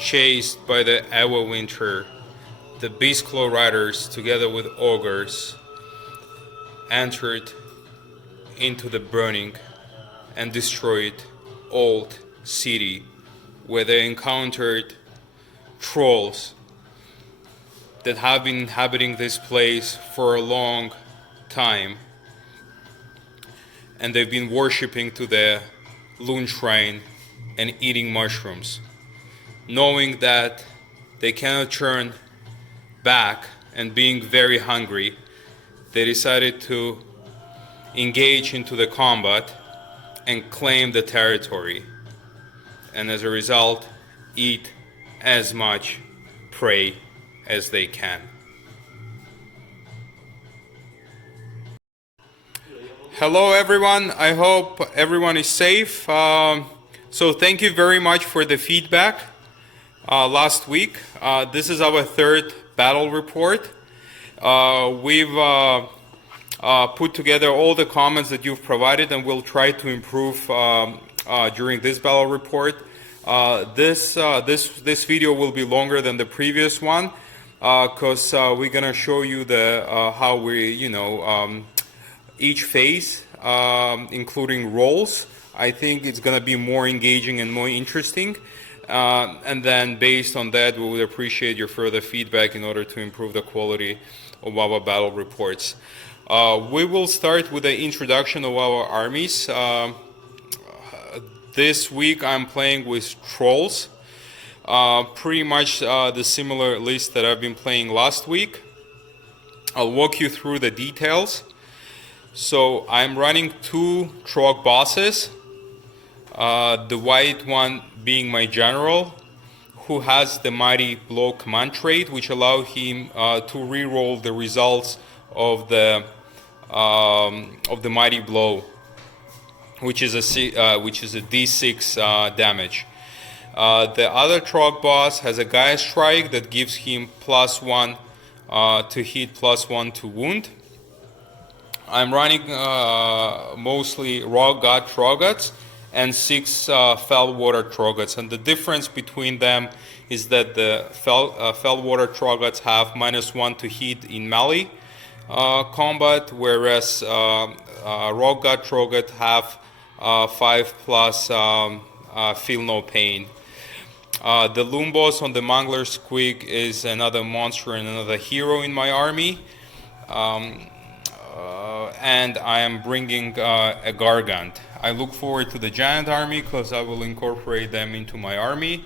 chased by the Everwinter, the Beastclaw Riders, together with Ogors, entered into the burning and destroyed old city, where they encountered trolls that have been inhabiting this place for a long time, and they've been worshipping to the Loon Shrine and eating mushrooms. Knowing that they cannot turn back and being very hungry, they decided to engage into the combat and claim the territory, and as a result eat as much prey as they can. Hello everyone, I hope everyone is safe. So thank you very much for the feedback last week. This is our third battle report. We've put together all the comments that you've provided, and we'll try to improve during this battle report. This video will be longer than the previous one because we're gonna show you the how we each phase, including roles. I think it's gonna be more engaging and more interesting. And then based on that, we would appreciate your further feedback in order to improve the quality of our battle reports. We will start with the introduction of our armies. This week I'm playing with trolls, pretty much the similar list that I've been playing last week. I'll walk you through the details. So I'm running 2 Trog bosses, the white one being my general, who has the Mighty Blow command trait, which allows him to reroll the results of the Mighty Blow, which is a D6 damage. The other Trog boss has a Gaia Strike that gives him +1 to hit, +1 to wound. I'm running mostly Raw God Troggots and 6 Fellwater Troggots, and the difference between them is that the Fellwater Troggots have -1 to hit in melee combat, whereas Raw God Troggot have 5+ feel no pain. The Loom Boss on the Mangler Squig is another monster and another hero in my army. And I am bringing a Gargant. I look forward to the Giant army because I will incorporate them into my army.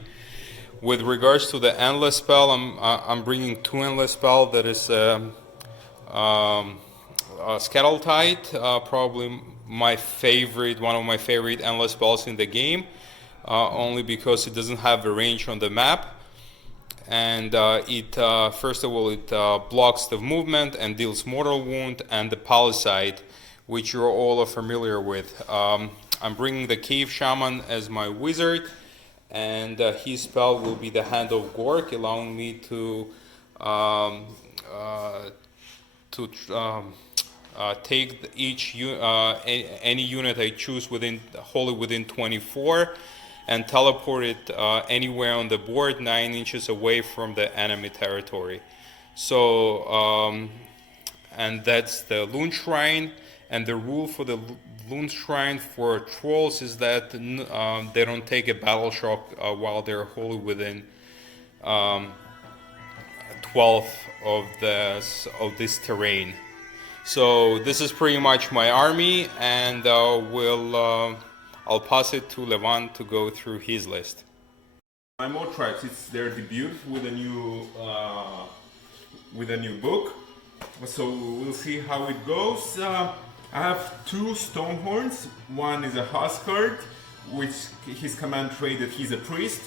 With regards to the Endless Spell, I'm bringing 2 Endless Spell. That is Skettletide, probably my favorite, one of my favorite Endless Spells in the game, only because it doesn't have a range on the map. And first of all, it blocks the movement and deals mortal wound, and the Palisade, which you're all familiar with. I'm bringing the Cave Shaman as my wizard, and his spell will be the Hand of Gork, allowing me to take any unit I choose wholly within 24. And teleport it anywhere on the board 9 inches away from the enemy territory. So, and that's the Loon Shrine. And the rule for the Loon Shrine for trolls is that they don't take a battle shock while they're wholly within 12 of this terrain. So this is pretty much my army, and I'll pass it to Levan to go through his list. My Mawtribes, it's their debut with a new book. So we'll see how it goes. I have 2 Stonehorns. One is a Huskard, which his command trait that he's a priest.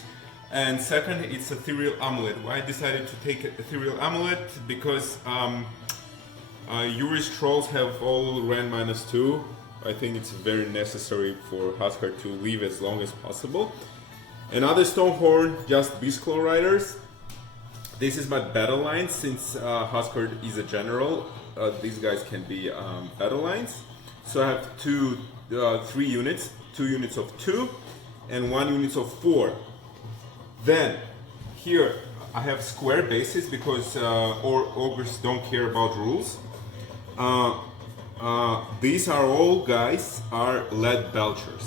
And second, it's Ethereal Amulet. Why I decided to take Ethereal Amulet? Because Yuri's trolls have all Ren -2. I think it's very necessary for Huskar to live as long as possible. Another Stonehorn, just Beastclaw Riders. This is my battle line, since Huskar is a general. These guys can be battle lines. So I have 3 units, 2 units of 2 and 1 unit of 4. Then here I have square bases because ogres don't care about rules. These are all guys are lead belchers.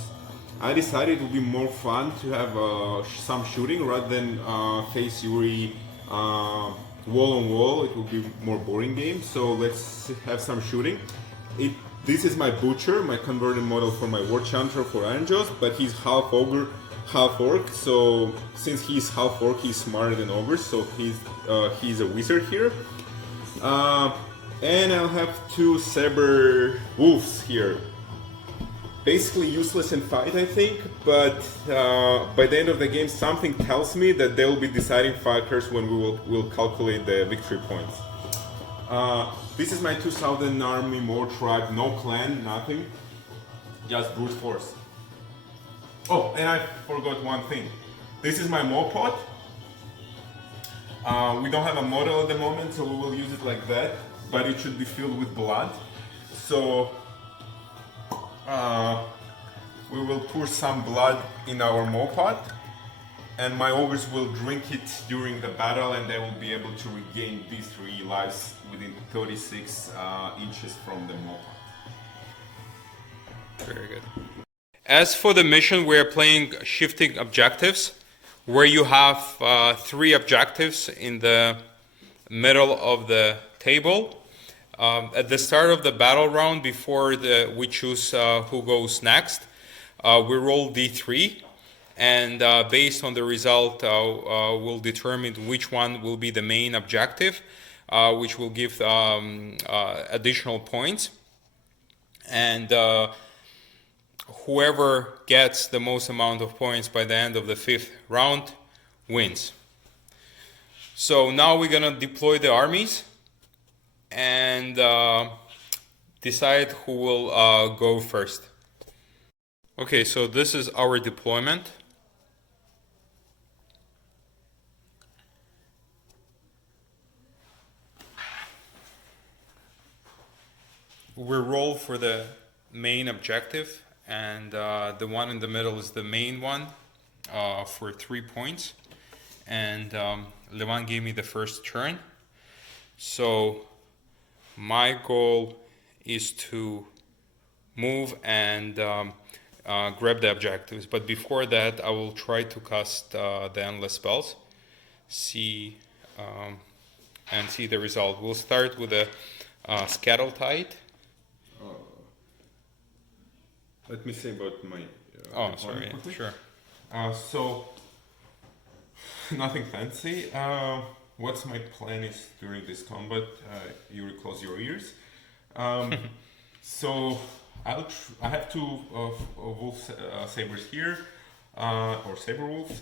I decided it would be more fun to have some shooting rather than face Yuri wall on wall. It would be more boring game. So let's have some shooting. This is my butcher, my converted model for my war chanter for Anjos, but he's half ogre, half orc. So since he's half orc, he's smarter than ogres. So he's a wizard here. And I'll have two saber wolves here. Basically useless in fight, I think, but by the end of the game, something tells me that they will be deciding factors when we'll calculate the victory points. This is my 2000 army, Mawtribes, no clan, nothing, just brute force. Oh, and I forgot one thing. This is my Mawpot. We don't have a model at the moment, so we will use it like that, but it should be filled with blood. So we will pour some blood in our Mawpot, and my ogres will drink it during the battle, and they will be able to regain these 3 lives within 36 inches from the Mawpot. Very good. As for the mission, we are playing shifting objectives, where you have 3 objectives in the middle of the table. At the start of the battle round, before we choose who goes next, we roll d3, and based on the result, we'll determine which one will be the main objective, which will give additional points. And whoever gets the most amount of points by the end of the 5th round wins. So now we're gonna deploy the armies and decide who will go first. Okay, so this is our deployment. We roll for the main objective, and the one in the middle is the main one for 3 points. And Levan gave me the first turn. So my goal is to move and grab the objectives, but before that I will try to cast the endless spells, and see the result. We'll start with a Scattle Tide. Let me say about my sorry, yeah, sure. So nothing fancy. What's my plan is during this combat? You will close your ears. So I have 2 wolf sabers here, or saber wolves.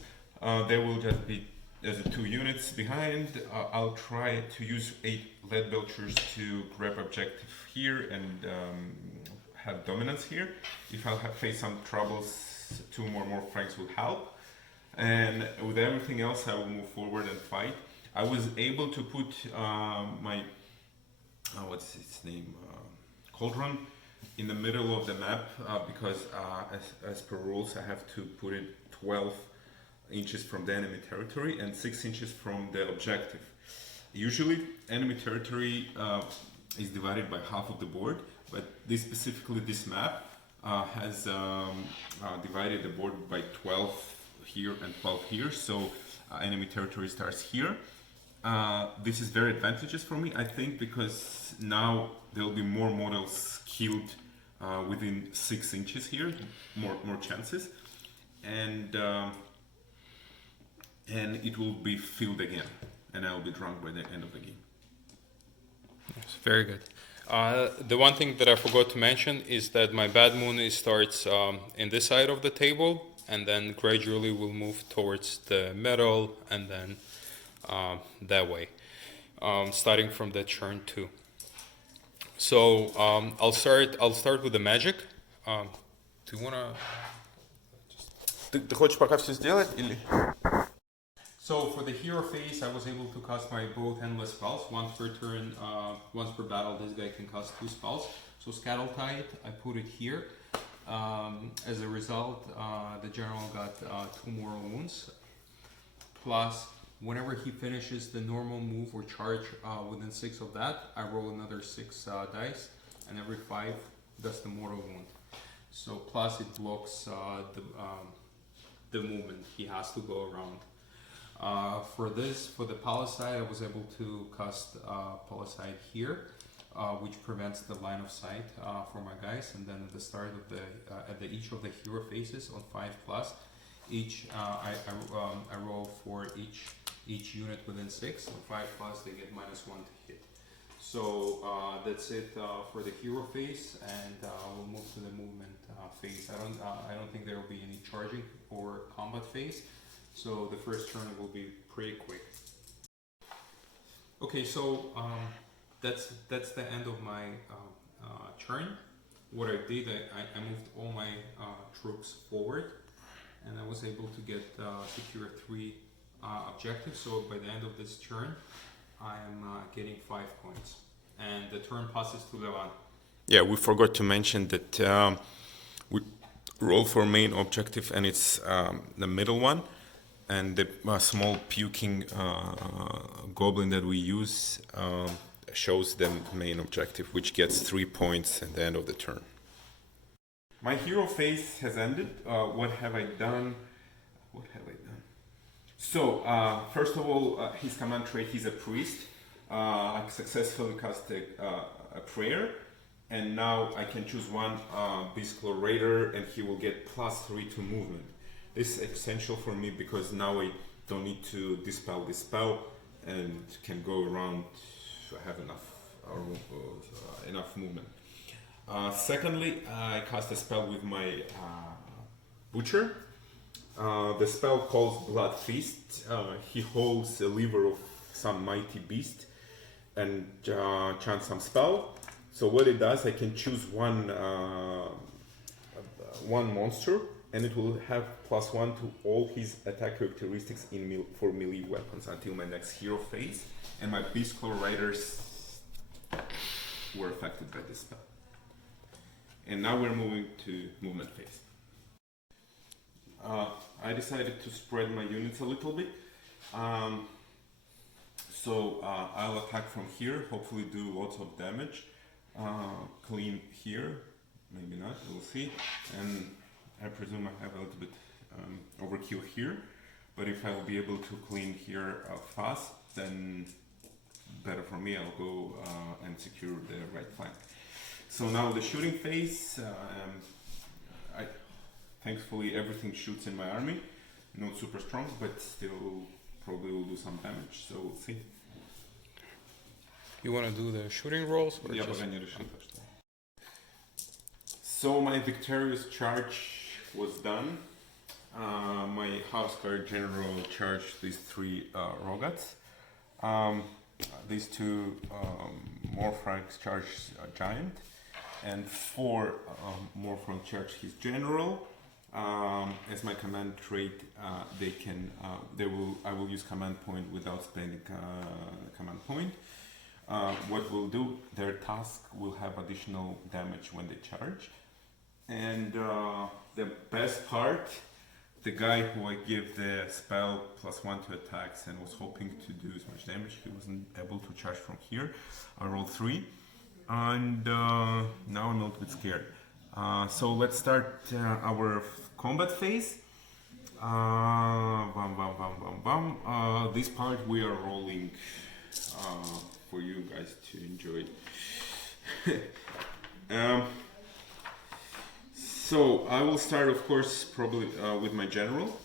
They will just be as 2 units behind. I'll try to use 8 lead belchers to grab objective here and have dominance here. If I'll face some troubles, 2 more franks will help. And with everything else, I will move forward and fight. I was able to put my what's its name, cauldron in the middle of the map because as per rules I have to put it 12 inches from the enemy territory and 6 inches from the objective. Usually enemy territory is divided by half of the board, but this map has divided the board by 12 here and 12 here, so enemy territory starts here. This is very advantageous for me, I think, because now there will be more models killed within 6 inches here, more chances, and it will be filled again, and I will be drunk by the end of the game. Yes, very good. The one thing that I forgot to mention is that my Bad Moon starts in this side of the table, and then gradually will move towards the middle, and then that way, starting from the turn 2. So I'll start with the magic. Do you wanna? Ты хочешь пока все сделать или? So for the hero phase, I was able to cast my both endless spells. Once per turn, once per battle, this guy can cast 2 spells. So Scattle Tide, I put it here. As a result, the general got 2 mortal wounds. Plus, Whenever he finishes the normal move or charge within 6 of that, I roll another 6 dice, and every 5 does the mortal wound. So plus it blocks the movement. He has to go around. For the Palisade, I was able to cast Palisade here, which prevents the line of sight for my guys. And then at the start of each of the hero phases on 5+, I roll for each unit within 6. On 5+, they get -1 to hit. So that's it for the hero phase, and we'll move to the movement phase. I don't think there will be any charging or combat phase. So the first turn will be pretty quick. Okay, so that's the end of my turn. What I did, I moved all my troops forward, and I was able to secure 3 objectives. So by the end of this turn, I am getting 5 points, and the turn passes to Levan. Yeah, we forgot to mention that we roll for main objective, and it's the middle one. And the small puking goblin that we use shows the main objective, which gets 3 points at the end of the turn. My hero phase has ended. What have I done? So, first of all, his command trait, he's a priest. I successfully cast a prayer, and now I can choose one Beastclaw Raider, and he will get +3 to movement. This is essential for me because now I don't need to dispel this spell and can go around. I have enough movement. Secondly, I cast a spell with my Butcher. The spell calls Blood Feast. He holds a liver of some mighty beast and chants some spell. So what it does, I can choose one monster, and it will have +1 to all his attack characteristics for melee weapons until my next hero phase. And my Beastclaw Riders were affected by this spell. And now we're moving to movement phase. I decided to spread my units a little bit. So I'll attack from here, hopefully do lots of damage. Clean here, maybe not, we'll see. And I presume I have a little bit overkill here. But if I will be able to clean here fast, then better for me. I'll go and secure the right flank. So now the shooting phase. Thankfully, everything shoots in my army. Not super strong, but still probably will do some damage. So we'll see. You want to do the shooting rolls? Or Yeah, just... but I need to shoot first. So my victorious charge was done. My Houseguard General charged these 3 Rogats. These 2 Morfrags charged a Giant, and 4 Morfrag charged his General. As my command trait, I will use command point without spending command point. What we'll do, their task will have additional damage when they charge. And the best part, the guy who I give the spell +1 to attacks and was hoping to do as much damage, he wasn't able to charge from here. I rolled 3, and now I'm a little bit scared. So let's start our combat phase. This part we are rolling for you guys to enjoy. So I will start, of course, probably with my general.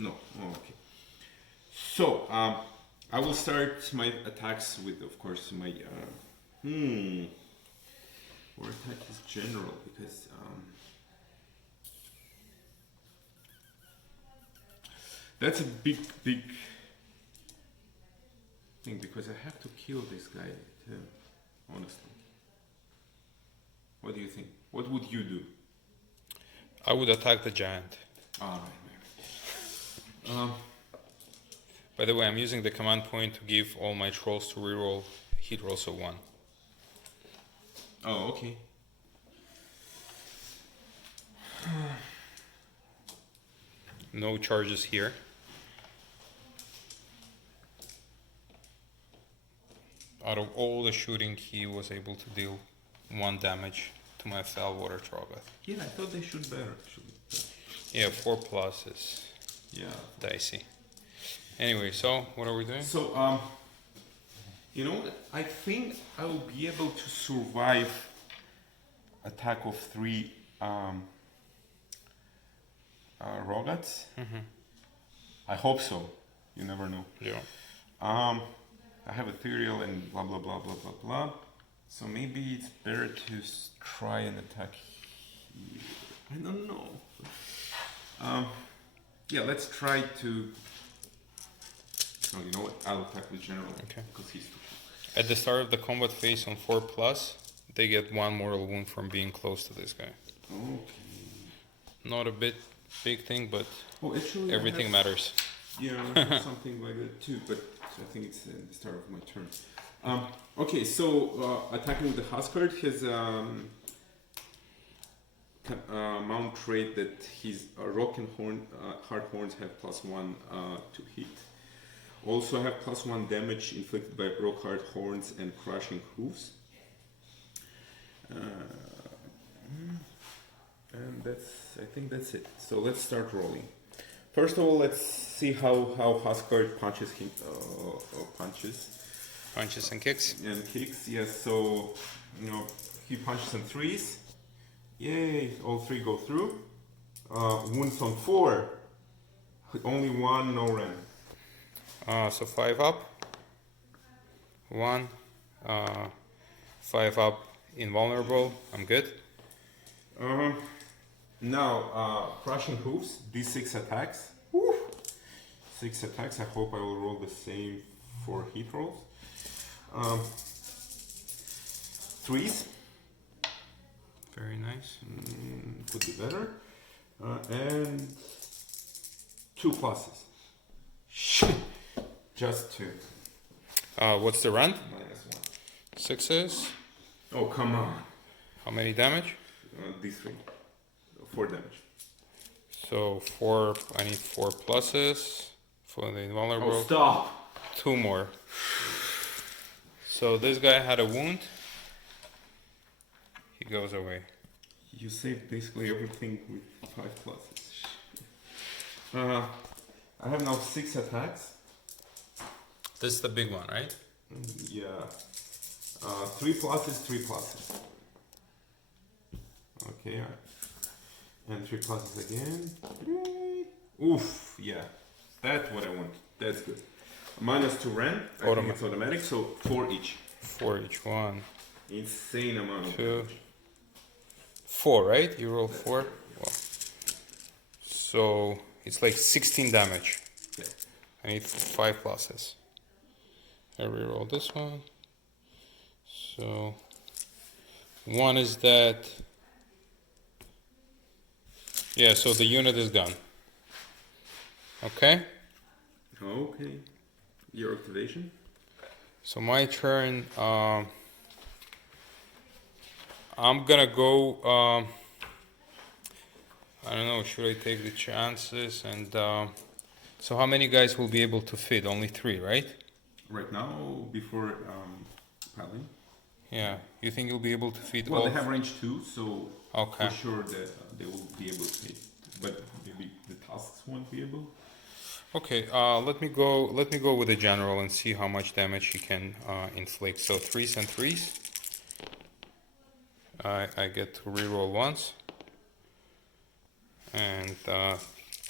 No, okay. So I will start my attacks with, of course, my or attack his general, because that's a big thing, because I have to kill this guy too, honestly. What do you think? What would you do? I would attack the giant. By the way, I'm using the command point to give all my trolls to reroll hit rolls of 1. Oh, okay. No charges here. Out of all the shooting, he was able to deal 1 damage to my foul water Trogoth. Yeah, I thought they shoot better actually. Yeah, 4 plus is Yeah. dicey. Anyway, so what are we doing? So you know what? I think I will be able to survive attack of 3 robots. I hope so. You never know. Yeah. I have ethereal and blah blah blah blah blah blah. So maybe it's better to try and attack here. I don't know. Yeah, let's try to. Oh, you know what? I'll attack the general. Okay. Because he's too. At the start of the combat phase on 4 plus, they get 1 mortal wound from being close to this guy. Okay. Not a big thing, but Oh, actually, everything matters. Yeah, I have something like that too, but I think it's the start of my turn. Okay, so attacking with the Huskard has mount trait that his rock and hard horns have +1 to hit. Also have +1 damage inflicted by rock hard horns and crushing hooves. And I think that's it. So let's start rolling. First of all, let's see how Huskard punches him. Punches and kicks. And kicks. Yes. So he punches on 3s. Yay! All 3 go through. Wounds on 4. Only 1, no ran. So 5 up. 1. 5 up. Invulnerable. I'm good. Now, crushing hooves. D6 attacks. Woo! 6 attacks. I hope I will roll the same for hit rolls. 3s. Very nice. Could be better. And 2 pluses. Shit. Just 2. What's the run? -1. 6s. Oh, come on. How many damage? D3. 4 damage. So 4. I need 4 pluses for the invulnerable. Oh, stop. 2 more. So this guy had a wound. He goes away. You saved basically everything with 5 pluses. I have now 6 attacks. This is the big one, right? Yeah. 3 pluses, 3 pluses. Okay. And 3 pluses again. Yay. Oof, yeah. That's what I want. That's good. -2 ran. I think it's automatic, so 4 each. 4 each. 1, Insane amount of 2, damage. 4, right? You roll 4? Well, so it's like 16 damage. Yeah. I need 5 pluses. I reroll this one. So 1 is that. Yeah, so the unit is gone. Okay? Okay. Your activation? So my turn. I'm gonna go. I don't know. Should I take the chances? And so, how many guys will be able to fit? Only 3, right? Right now, before piling? Yeah. You think you'll be able to fit Well, all? they have range 2, so Okay. for sure that they will be able to hit. But maybe the tasks won't be able. Okay. Let me go. Let me go with the general and see how much damage he can inflict. So 3s and 3s. I get to reroll once. And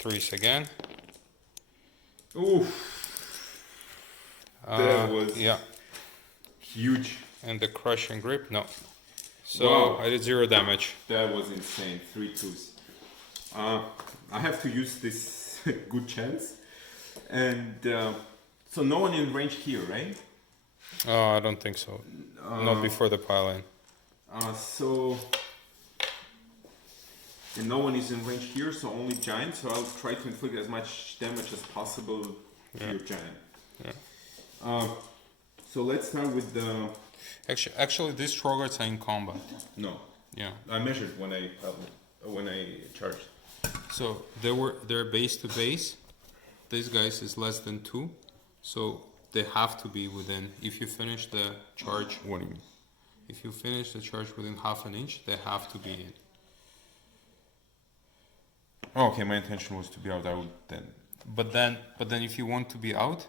3s again. Oof. That was huge. And the crushing grip, no. So Wow. I did 0 damage. That was insane. 3 2s. I have to use this good chance. And so no one in range here, right? I don't think so. Not before the pile-in. So and no one is in range here, so only giant. So I'll try to inflict as much damage as possible to your giant. Yeah. So let's start with the Actually, these Trogars are in combat. No, Yeah. I measured when I charged. So they're base to base. This guy's is less than 2, so they have to be within. If you finish the charge, What do you mean? if you finish the charge within half an inch, they have to be in. Oh, okay, my intention was to be out. I would then. But then, if you want to be out,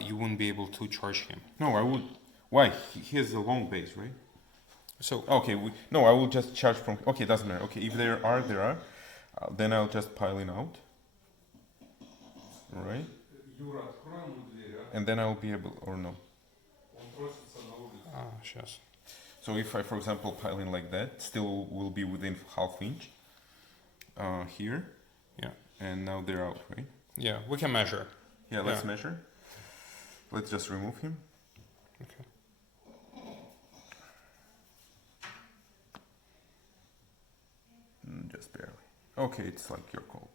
you wouldn't be able to charge him. No, I would. Why? He has a long base, right? So Okay, no, I will just charge from. Okay, doesn't matter. Okay, if there are. Then I'll just pile in out. Right? And then I'll be able, or no. сейчас. So if I, for example, pile in like that, still will be within half inch. Here. Yeah. And now they're out, right? Yeah, we can measure. Yeah, let's Yeah. measure. Let's just remove him. Okay. Just barely. Okay, it's like your call.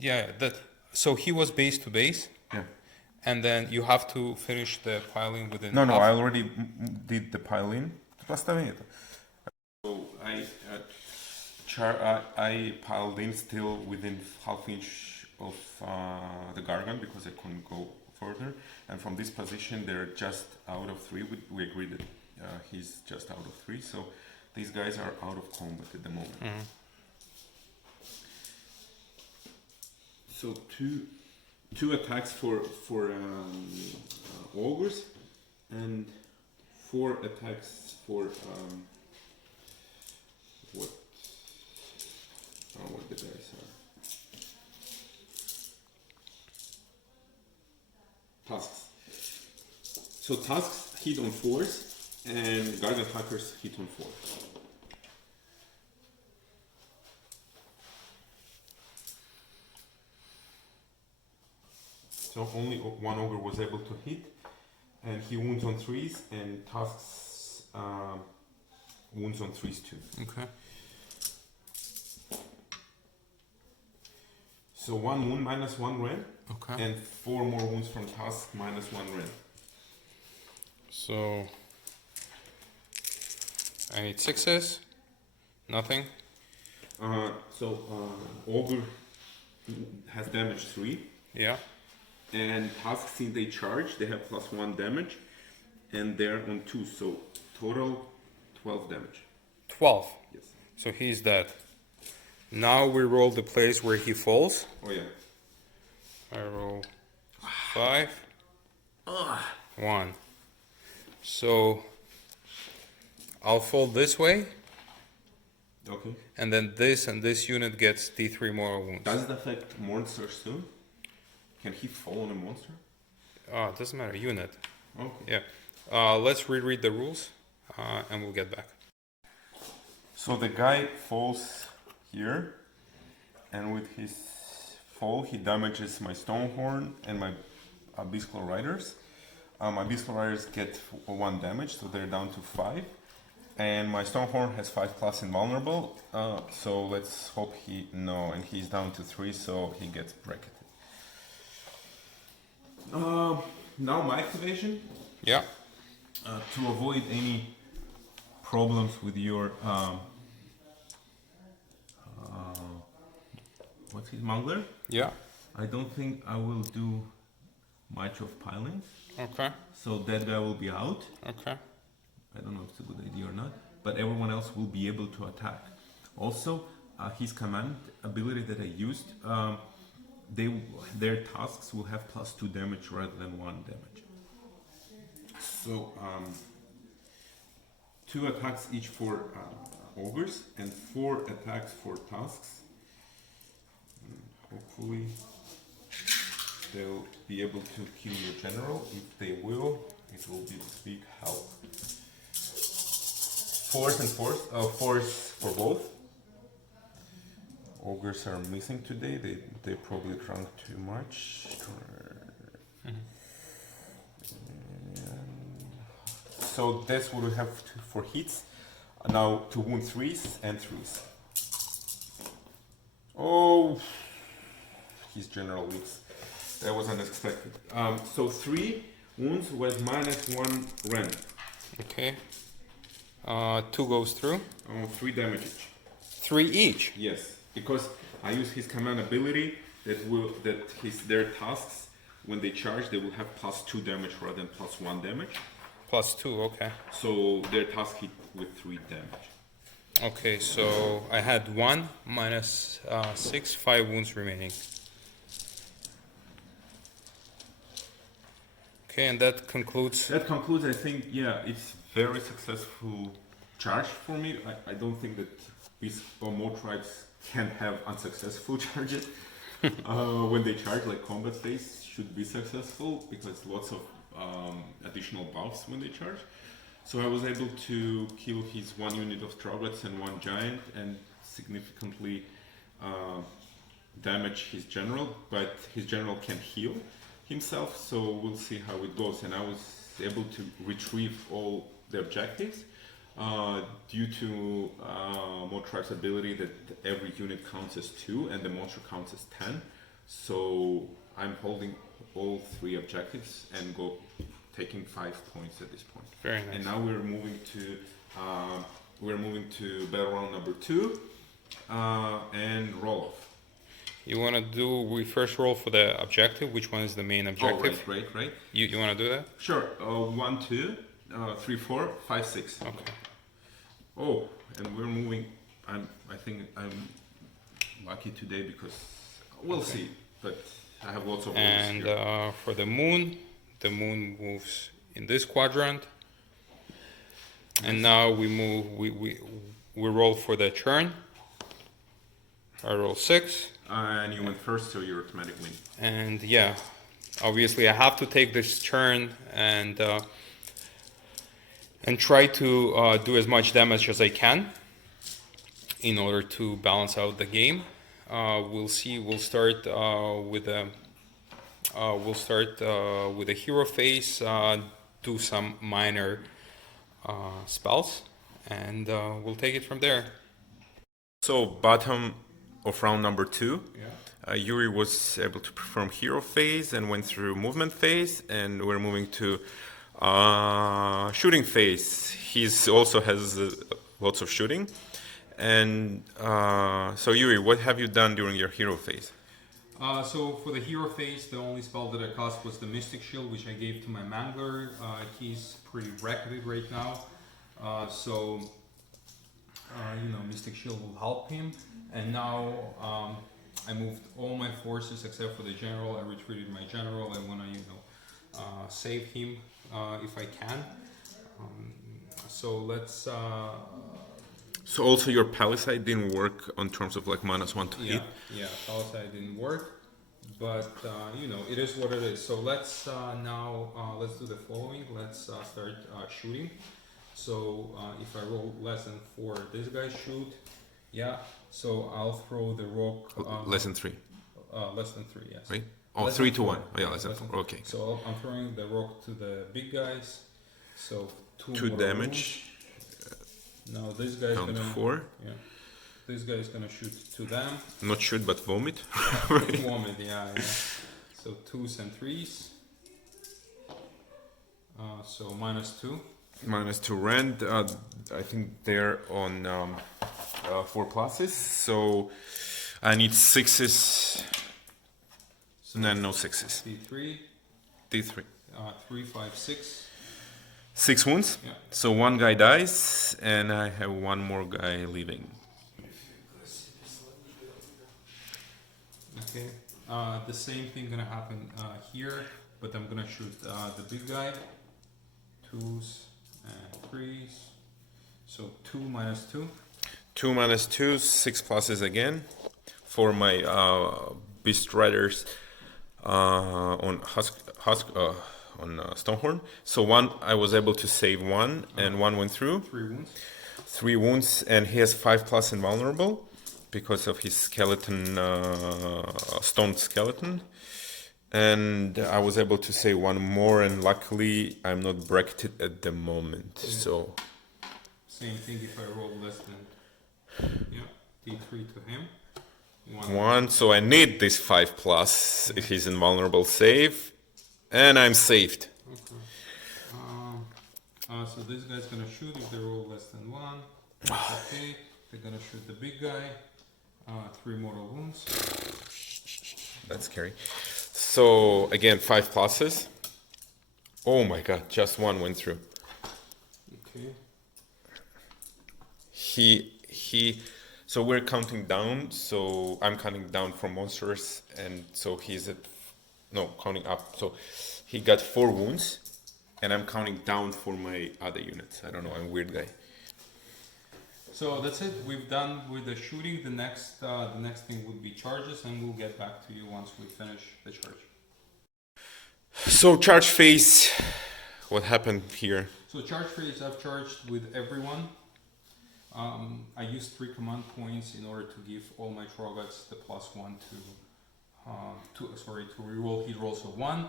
Yeah, that. So he was base to base, Yeah. and then you have to finish the piling within. No, half. I already did the pile in. Поставим это. So I piled in still within half inch of the gargan because I couldn't go further. And from this position, they're just out of 3. We agreed that he's just out of 3. So these guys are out of combat at the moment. Mhm. So two attacks for Ogors and 4 attacks for what the dice are. Tasks. So tasks hit on 4s and guard attackers hit on 4. So only one ogre was able to hit, and he wounds on 3s, and tasks wounds on 3s too. Okay. So 1 wound minus 1 ren, Okay. and 4 more wounds from task minus 1 ren. So I need 6s. Nothing. Ogre has damage 3, Yeah. and tasks since they charge, they have +1 damage, and they're on 2, so total 12 damage. 12. Yes. So he's dead. Now we roll the place where he falls. Oh yeah. I roll 5. 1. So I'll fold this way, Okay. and then this and this unit gets D3 more wounds. Does it affect monsters too? Can he fall on a monster? It doesn't matter. Unit. Okay. Yeah. Let's reread the rules, and we'll get back. So the guy falls here, and with his fall, he damages my Stonehorn and my Abyssal Riders. My Abyssal Riders get 1 damage, so they're down to 5. And my Stonehorn has 5+ invulnerable, so let's hope and he's down to 3, so he gets bracketed. Now my activation. Yeah. To avoid any problems with your what's his Mangler? Yeah. I don't think I will do much of piling, Okay. so that guy will be out. Okay. I don't know if it's a good idea or not, but everyone else will be able to attack. Also, his command ability that I used, their tasks will have +2 damage rather than 1 damage. So 2 attacks each for ogres and 4 attacks for tasks. Hopefully they'll be able to kill your general. If they will, it will be a big help. 4s and 4s for both. Ogres are missing today. They probably drank too much. So that's what we have for hits. Now to wound 3s and 3s. Oh, his general leaks. That was unexpected. So 3 wounds with -1 rend. Okay. 2 goes through. 3 damage each. 3 each. Yes, because I use his command ability their tasks when they charge they will have +2 damage rather than +1 damage. +2, okay. So their task hit with 3 damage. Okay, so I had 1 minus 6, 5 wounds remaining. Okay, and that concludes. That concludes, I think, yeah, it's very successful charge for me. I don't think that these Mawtribes can have unsuccessful charges. When they charge, like combat phase should be successful because lots of additional buffs when they charge. So I was able to kill his 1 unit of Troglodytes and 1 giant and significantly damage his general, but his general can heal himself, so we'll see how it goes. And I was able to retrieve all the objectives due to Mawtribe's ability that every unit counts as 2 and the monster counts as 10. So I'm holding all 3 objectives and taking 5 points at this point. Very nice. And now we're moving to battle round number 2 and roll off. You want to do, we first roll for the objective. Which one is the main objective? Oh, right. You want to do that? Sure. 1, 2, 3, 4, 5, 6. Okay. Oh, and we're moving. I think I'm lucky today because we'll see. But I have lots of rolls And here. for the moon moves in this quadrant. And now we move. We roll for the churn. I roll 6. And you went first, so you're automatic win. And yeah, obviously I have to take this turn and try to do as much damage as I can in order to balance out the game. We'll see. We'll start with a hero phase, do some minor spells, and we'll take it from there. So bottom of round number 2, Yeah. Yuri was able to perform hero phase and went through movement phase, and we're moving to shooting phase. He also has lots of shooting. And so Yuri, what have you done during your hero phase? So for the hero phase, the only spell that I cast was the Mystic Shield, which I gave to my Mangler. He's pretty wrecked right now, so Mystic Shield will help him. And now I moved all my forces except for the general. I retreated my general. I want to save him if I can. So let's. So also your palisade didn't work on terms of like -1 to hit? Yeah, Palisade didn't work, but it is what it is. So let's now let's do the following. Let's start shooting. So if I roll less than 4, this guy shoot. Yeah. So I'll throw the rock. Less than 3, Less than 3, yes. right? Oh, Less 3 than to 4. 1. Oh, yeah, less than 4. Okay. So I'm throwing the rock to the big guys. So 2 2 more damage. wounds. Now this guy's Count gonna 4. Yeah. This guy's gonna shoot to them. Not shoot, but vomit. Vomit, yeah. So 2s and 3s. So -2. -2 rend. I think they're on 4 pluses. So I need 6s. No 6s. D3. D3. 3, 5, 6. 6 wounds. Yeah. So 1 guy dies, and I have 1 more guy leaving. Okay. The same thing gonna happen here, but I'm gonna shoot the big guy. 2s and 3s. So 2 -2. 2 -2, 6 pluses again for my Beast Riders on Stonehorn. So 1, I was able to save 1, and 1 went through. 3 wounds. 3 wounds, and he has 5+ invulnerable because of his skeleton, stone skeleton. And I was able to save 1 more, and luckily I'm not bracketed at the moment. So Same thing if I roll less than D3 to him. 1, so I need this 5+. If he's invulnerable, save. And I'm saved. Okay. So this guy's gonna shoot if they roll less than 1. Okay. They're gonna shoot the big guy. 3 mortal wounds. That's scary. So again, 5+. Oh my god, just 1 went through. Okay. So we're counting down, so I'm counting down from monsters, and so he's counting up. So he got 4 wounds, and I'm counting down for my other units. I don't know, I'm a weird guy. So that's it. We've done with the shooting. The next thing would be charges, and we'll get back to you once we finish the charge. So charge phase, what happened here? So charge phase, I've charged with everyone. I used 3 command points in order to give all my Troggots the +1 to reroll hit rolls of 1.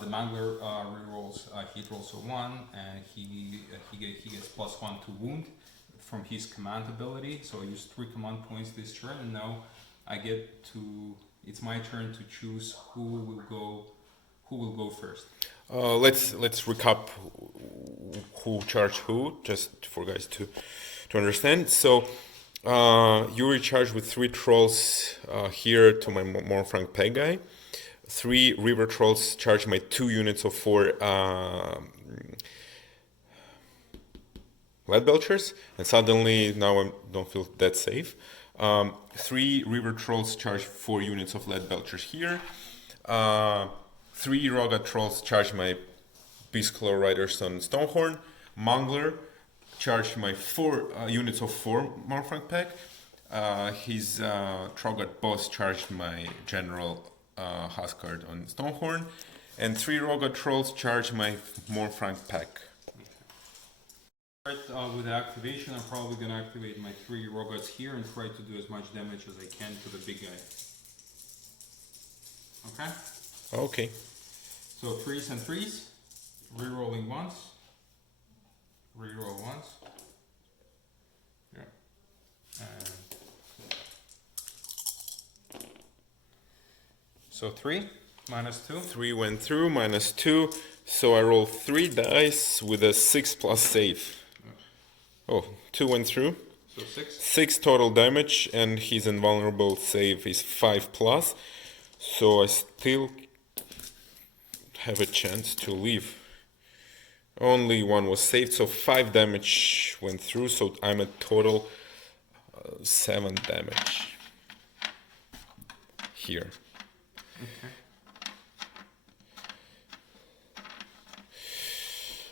The Mangler rerolls hit rolls of 1, and he gets +1 to wound from his command ability. So I used 3 command points this turn, and now it's my turn to choose who will go first. Let's recap who charged who, just for guys to understand. So you recharge with 3 trolls here to my Morfrank Peg guy. 3 river trolls charge my 2 units of 4 lead belchers, and suddenly now I don't feel that safe. 3 river trolls charge 4 units of lead belchers here. 3 Roga trolls charge my Beastclaw Riders on Stonehorn. Mangler charge my 4 units of 4 Morfrank Pack. His Troggot boss charged my General Huskard on Stonehorn. And 3 Roga trolls charge my Morfrank Pack. With the activation, I'm probably going to activate my 3 Rogots here and try to do as much damage as I can to the big guy. Okay? Okay. So 3s and 3s, rerolling once, reroll once. Yeah. And so 3 minus 2. 3 went through, minus 2. So I roll 3 dice with a 6+ save. Oh, 2 went through. So 6. 6 total damage, and his invulnerable save is 5+. So I still have a chance to leave. Only 1 was saved, so 5 damage went through. So I'm at total 7 damage here. Okay.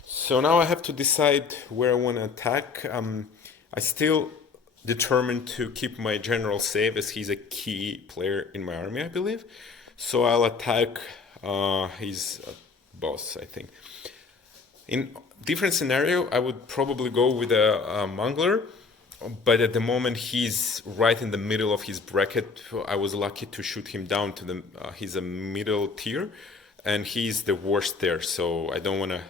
So now I have to decide where I want to attack. I still determined to keep my general safe, as he's a key player in my army, I believe. So I'll attack his boss, I think. In different scenario, I would probably go with a Mangler, but at the moment he's right in the middle of his bracket. I was lucky to shoot him down to he's a middle tier, and he's the worst there. So I don't want to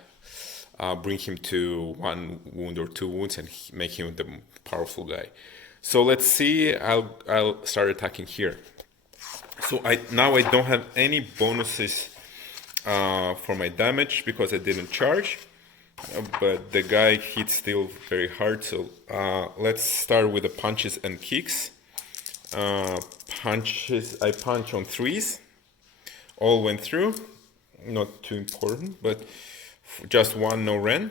bring him to 1 wound or 2 wounds and make him the powerful guy. So let's see. I'll start attacking here. So now I don't have any bonuses for my damage because I didn't charge, but the guy hit still very hard. So let's start with the punches and kicks. Punches. I punch on 3s. All went through. Not too important, but just 1 no ren.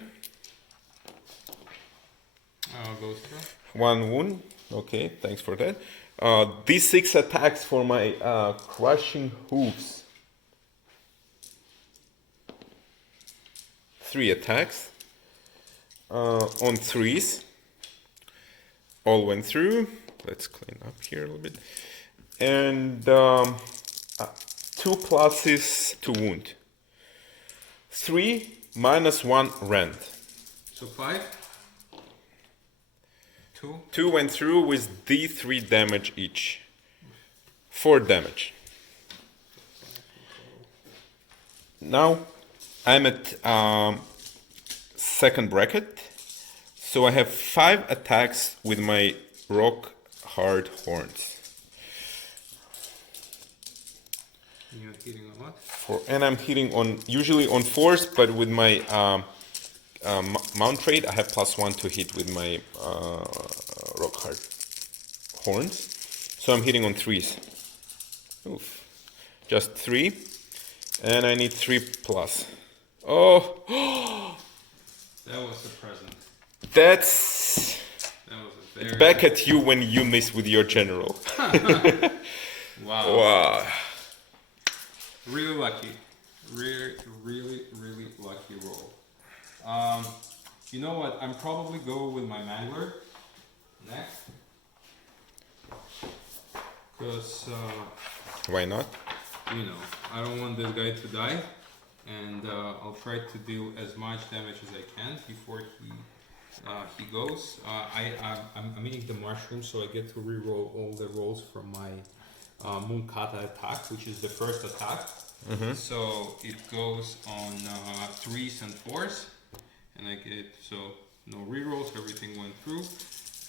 Goes through. 1 wound. Okay, thanks for that. D6 attacks for my crushing hooves. 3 attacks on 3s. All went through. Let's clean up here a little bit. And 2 pluses to wound. 3 minus 1 rend. So 5. 2. 2 went through with D3 damage each. 4 damage. Now I'm at second bracket. So I have 5 attacks with my rock hard horns. You're hitting a lot. And I'm hitting on usually on 4s, but with my Mawtribes, I have +1 to hit with my rock hard horns. So I'm hitting on 3s. Oof. Just 3. And I need 3+. Oh! That was a present. That's... That was a very... Back at you when you miss with your general. Wow. Wow. Really lucky. Really lucky roll. You know what? I'm probably go with my Mangler next. Because, Why not? you know, I don't want this guy to die. And I'll try to deal as much damage as I can before he goes. I'm eating the mushroom, so I get to re-roll all the rolls from my Moonkata attack, which is the first attack. Mm-hmm. So it goes on 3s and 4s, and I get no re-rolls. Everything went through,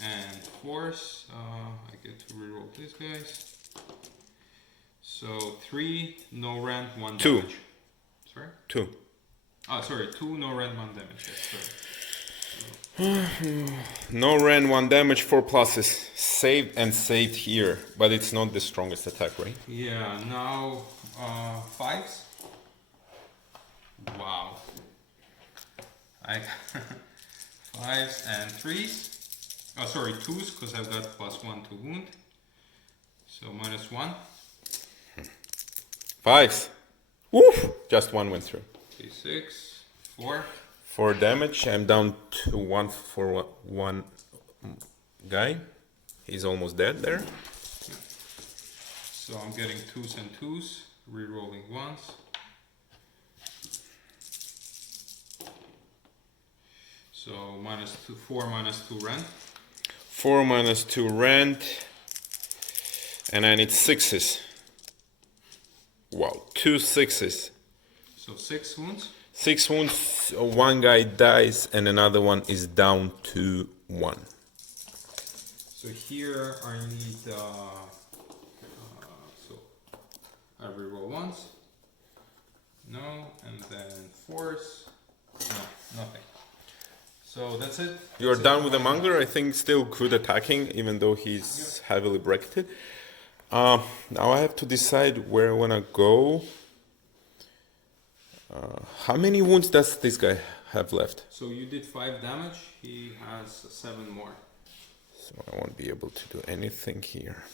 and 4s. I get to re-roll these guys. So 3 no rend 1 2. damage. Sorry. 2. Sorry. 2 no rend 1 damage. Yes, sorry. No ran 1 damage, 4 pluses. Saved and saved here, but it's not the strongest attack, right? Yeah, now 5s. Wow. I 5s and 3s. Oh, sorry, 2s, because I've got +1 to wound. So -1. 5s. Woof! Just 1 went through. 3, 6, 4. 4 damage. I'm down to 1 for 1 guy. He's almost dead there. So I'm getting 2s and 2s, re-rolling 1s. So -2, 4 -2 rend. 4 -2 rend. And I need 6s. Wow, 2 6s. So 6 wounds. 6 wounds, 1 guy dies, and another one is down to 1. So here I need, so I reroll once, no, and then 4s, no, nothing. So that's it. You're That's done it. with the Mangler, I think still good attacking, even though he's heavily bracketed. Now I have to decide where I want to go. How many wounds does this guy have left? So you did 5 damage, he has 7 more. So I won't be able to do anything here.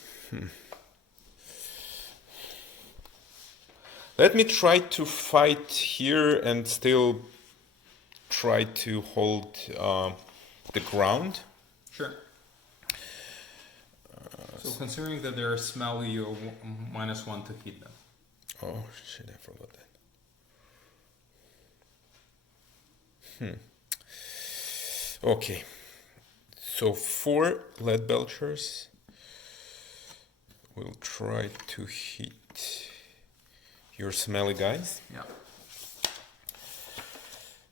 Let me try to fight here and still try to hold the ground. Sure. So considering that they're smelly, you're -1 to hit them. Oh shit, I forgot that. Okay. So 4 lead belchers. We'll try to hit your smelly guys. Yeah.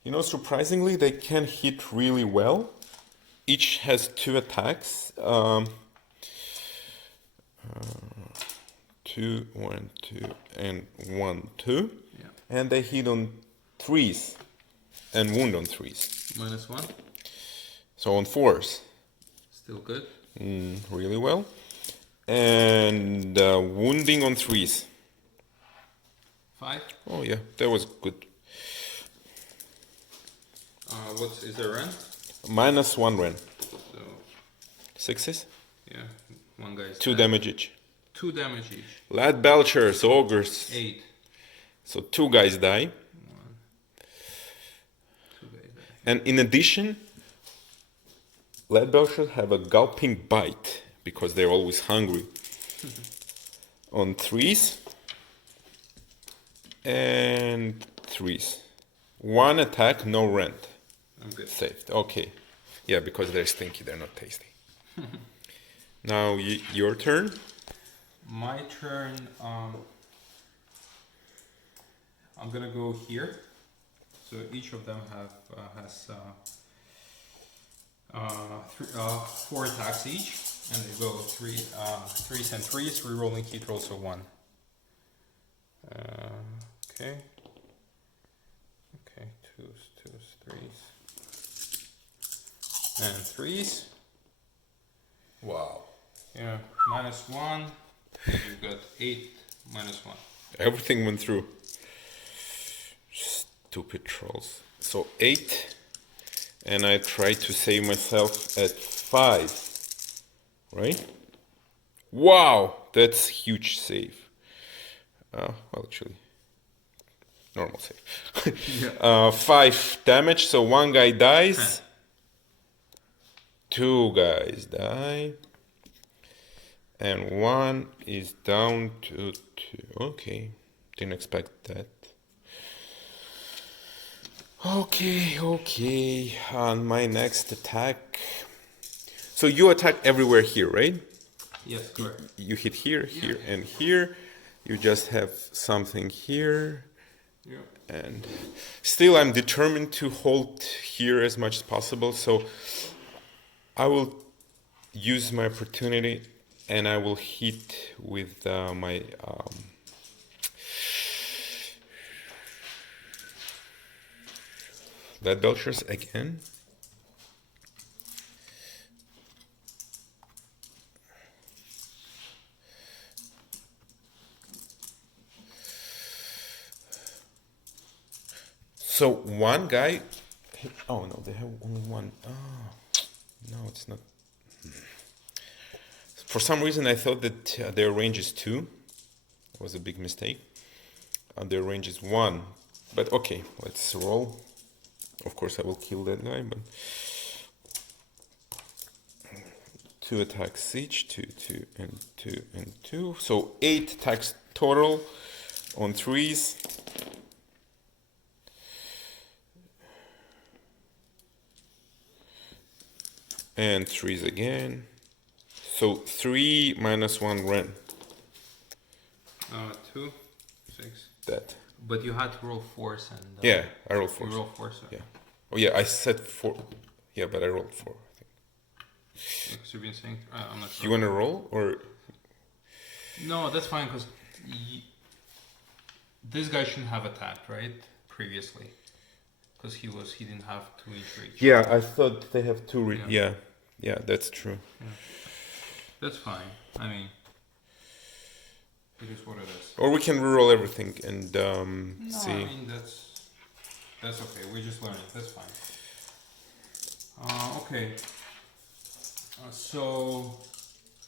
You know, surprisingly, they can hit really well. Each has 2 attacks. 2, 1, 2, and 1, 2. Yeah. And they hit on 3s and wound on 3s. -1. So on 4s. Still good. Really well. And wounding on 3s. 5. Oh yeah, that was good. Is there rend? -1 ren. So 6s. yeah, 1 guy's 2 dead. damage each. 2 damage each. Lead belchers, ogres. 8. So 2 guys die. 1. 2 guys dead. And in addition, lead belchers have a gulping bite because they're always hungry. On 3s and 3s. 1 attack, no rent. I'm good. Saved. Okay. Yeah, because they're stinky, they're not tasty. Now your turn. My turn. I'm gonna go here. So each of them has 4 attacks each, and they go 3s and 3s. Rerolling hit rolls of 1. Okay. Okay, twos, threes. And threes. Wow. Yeah, -1. You've got 8, -1. Everything went through. Stupid trolls. So 8, and I tried to save myself at 5, right? Wow, that's huge save. Well, actually, normal save. Yeah. 5 damage, so one guy dies. 2 guys die. And one is down to 2. Okay, didn't expect that. Okay. On my next attack. So you attack everywhere here, right? Yes, correct. You hit here, here, Yeah. and here. You just have something here. Yeah. And still, I'm determined to hold here as much as possible. So I will use my opportunity and I will hit with my lead belchers again. So one guy. Oh no, they have only one. Oh no, it's not. For some reason, I thought that their range is 2. It was a big mistake. Their range is 1. But okay, let's roll. Of course, I will kill that guy, but 2 attacks each, 2, 2, and 2, and 2. So 8 attacks total on 3s. And 3s again. So 3 -1 Ren. 2, 6. That. But you had to roll 4s and. Yeah, I rolled 4. You roll 4s. So. Yeah. Oh yeah, I said 4. Yeah, but I rolled 4. I think. Because you've been saying. I'm not sure. You want to roll or? No, that's fine because this guy shouldn't have attacked, right? Previously, because he didn't have 2 each reach. Yeah, I thought they have 2. Yeah, that's true. Yeah. That's fine. I mean, it is what it is. Or we can reroll everything and see. I mean that's okay. We're just learning. That's fine. Okay. So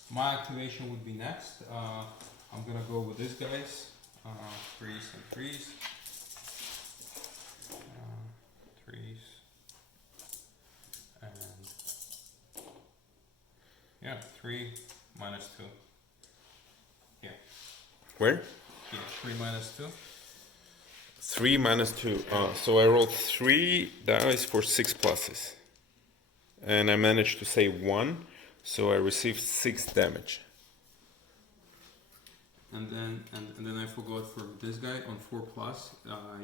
my activation would be next. I'm gonna go with this guys. 3s and 3s. 3s. And yeah, 3 -2. Yeah. Where? Yeah, 3 -2. 3 -2. So I rolled 3 dice for 6 pluses. And I managed to save 1, so I received 6 damage. And then I forgot for this guy on 4+,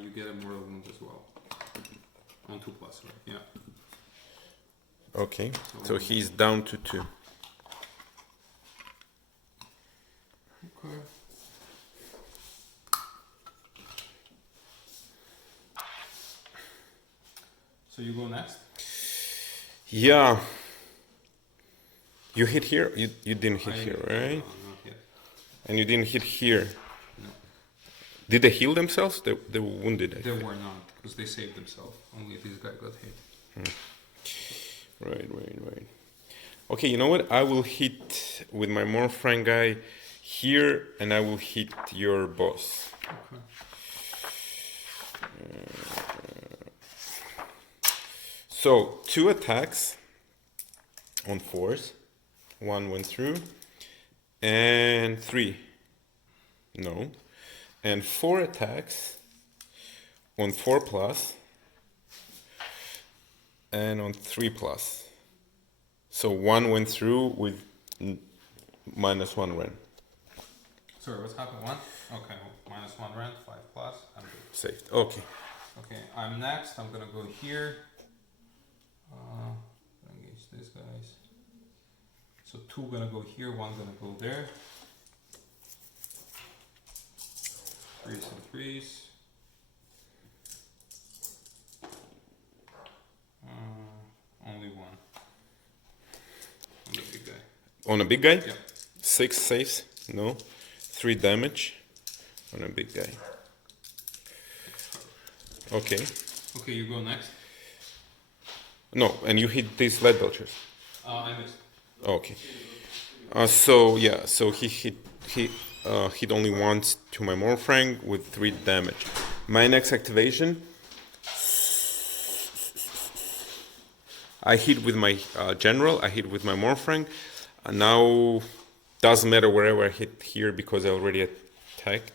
you get a mortal wound as well. On 2+, right? Yeah. Okay, so he's down to 2. Okay. So you go next? Yeah. You hit here? You didn't hit here, right? No, not yet. And you didn't hit here. No. Did they heal themselves? They were wounded, I They think. were not, because they saved themselves. Only this guy got hit. Right. Okay, you know what? I will hit with my Morphran guy here, and I will hit your boss. Okay. So 2 attacks on 4s. 1 went through. And 3. No. And 4 attacks on 4+. And on 3+. So 1 went through with -1 Ren. Sorry, what's happened? 1? Okay, -1 rand, 5+. I'm good. Saved. Okay. Okay, I'm next. I'm gonna go here. Engage these guys. So 2 gonna go here, 1 gonna go there. Threes and threes. Only one. On the big guy. On a big guy? Yeah. 6 saves? No. 3 damage on a big guy. Okay. Okay, you go next. No, and you hit these lead belchers. I missed. Okay. So he hit only once to my Morfrang with 3 damage. My next activation, I hit with my general. I hit with my Morfrang. Now doesn't matter wherever I hit here because I already attacked.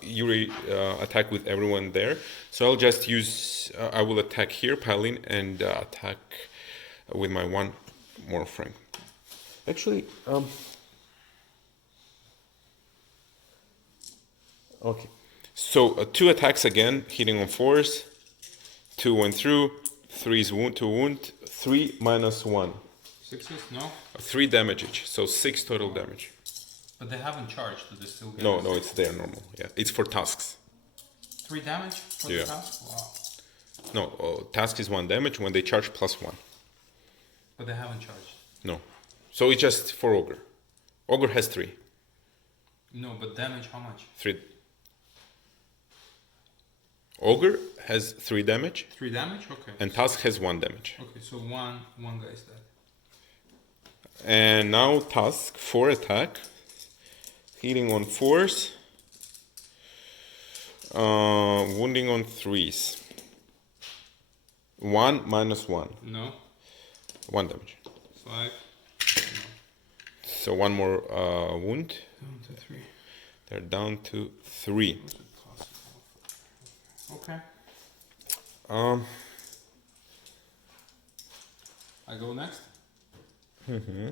You attack with everyone there, so I'll just use. I will attack here, pile in, and attack with my one Morfrang. Actually, okay. So 2 attacks again, hitting on 4s. 2 went through. 3 is wound, 2 wound. 3 minus 1. 6s? No. 3 damage each, so 6 total damage. But they haven't charged. Do they still get No, it's there normal. Yeah, it's for tasks. 3 damage for Yeah. the task? Wow. No, task is 1 damage when they charge plus 1. But they haven't charged. No, so it's just for Ogre. Ogre has 3. No, but damage how much? 3. Ogre has 3 damage, 3 damage? Okay. and task has 1 damage. Okay, so one guy is dead. And now task 4 attack, hitting on 4s, wounding on 3s. 1 minus 1. No. 1 damage. 5. So 1 more wound. Down to 3. They're down to 3. Okay. Um. I go next. Mm-hmm.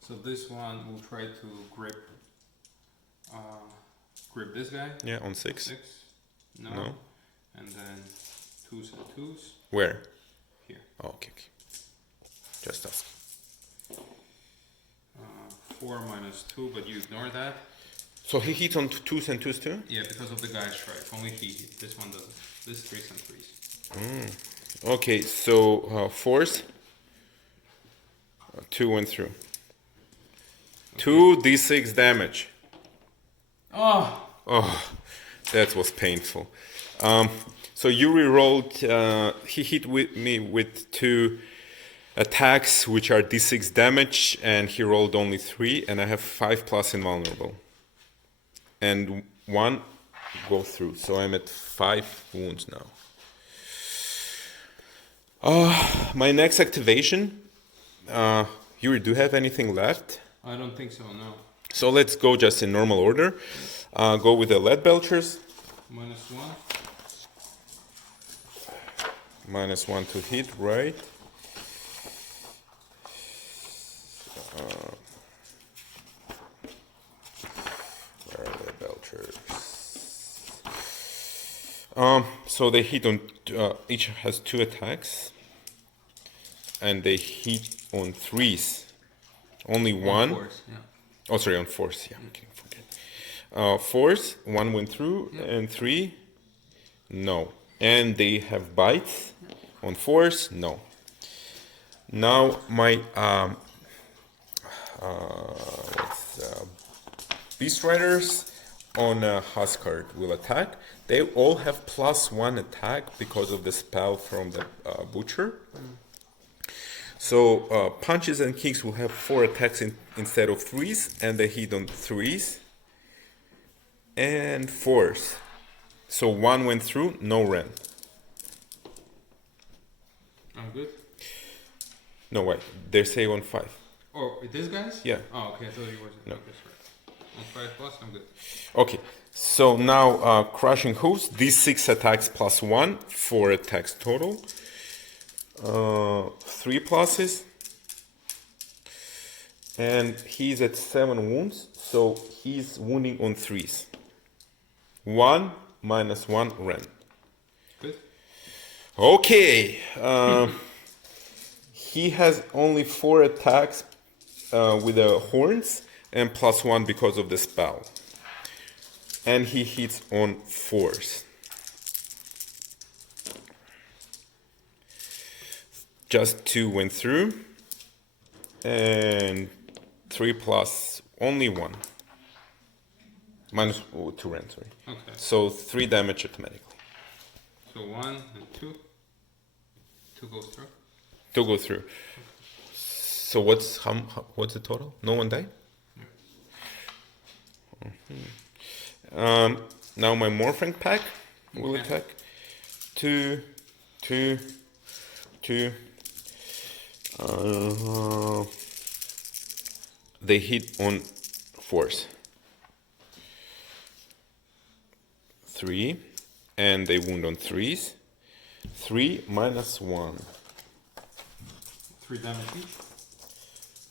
So this one will try to grip this guy. Yeah, on 6. 6. No. No. And then 2s and 2s. Where? Here. Oh, okay. Just task. 4 minus 2, but you ignore that. So he hits on 2s and 2s too? Yeah, because of the guy's strike. Only he hit. This one doesn't. This 3s and 3s. Okay, so 4s. 2 went through. 2 d6 damage. Oh! Oh, that was painful. So you rerolled. He hit with me with 2 attacks, which are d6 damage, and he rolled only 3, and I have 5 plus invulnerable. And 1 go through, so I'm at 5 wounds now. My next activation. Yuri, do you have anything left? I don't think so, no. So let's go just in normal order. Go with the lead belchers. Minus 1. Minus 1 to hit, right? Where are the belchers? So they hit on each has 2 attacks, and they hit on 3s. Only 1. Force, yeah. Oh, sorry, on 4s. Yeah, okay, forget. 4s, 1 went through, and 3, no. And they have bites on 4s, no. Now my Beast Riders on Huskard will attack. They all have +1 attack because of the spell from the Butcher. So punches and kicks will have 4 attacks instead of 3s, and they hit on 3s and 4s. So 1 went through, no ran. I'm good. No, wait, they say on 5. Oh, this guy's? Yeah. Oh, okay, I thought you wasn't. No. Okay, sorry. On 5 plus, I'm good. Okay, so now Crushing Hooves, these 6 attacks +1, 4 attacks total. 3 pluses. And he's at 7 wounds, so he's wounding on 3s. 1 minus 1 ran. Good. Okay. He has only 4 attacks with the horns and +1 because of the spell. and he hits on 4s. Just 2 went through, and 3 plus only 1. Minus 2 rand, sorry. Okay. So 3 damage automatically. So 1 and 2. 2 goes through. 2 go through. So what's the total? No one died? Now my Morphing pack will attack. 2, 2, 2. They hit on 4s. 3, and they wound on 3s. 3 minus 1. 3 damage each.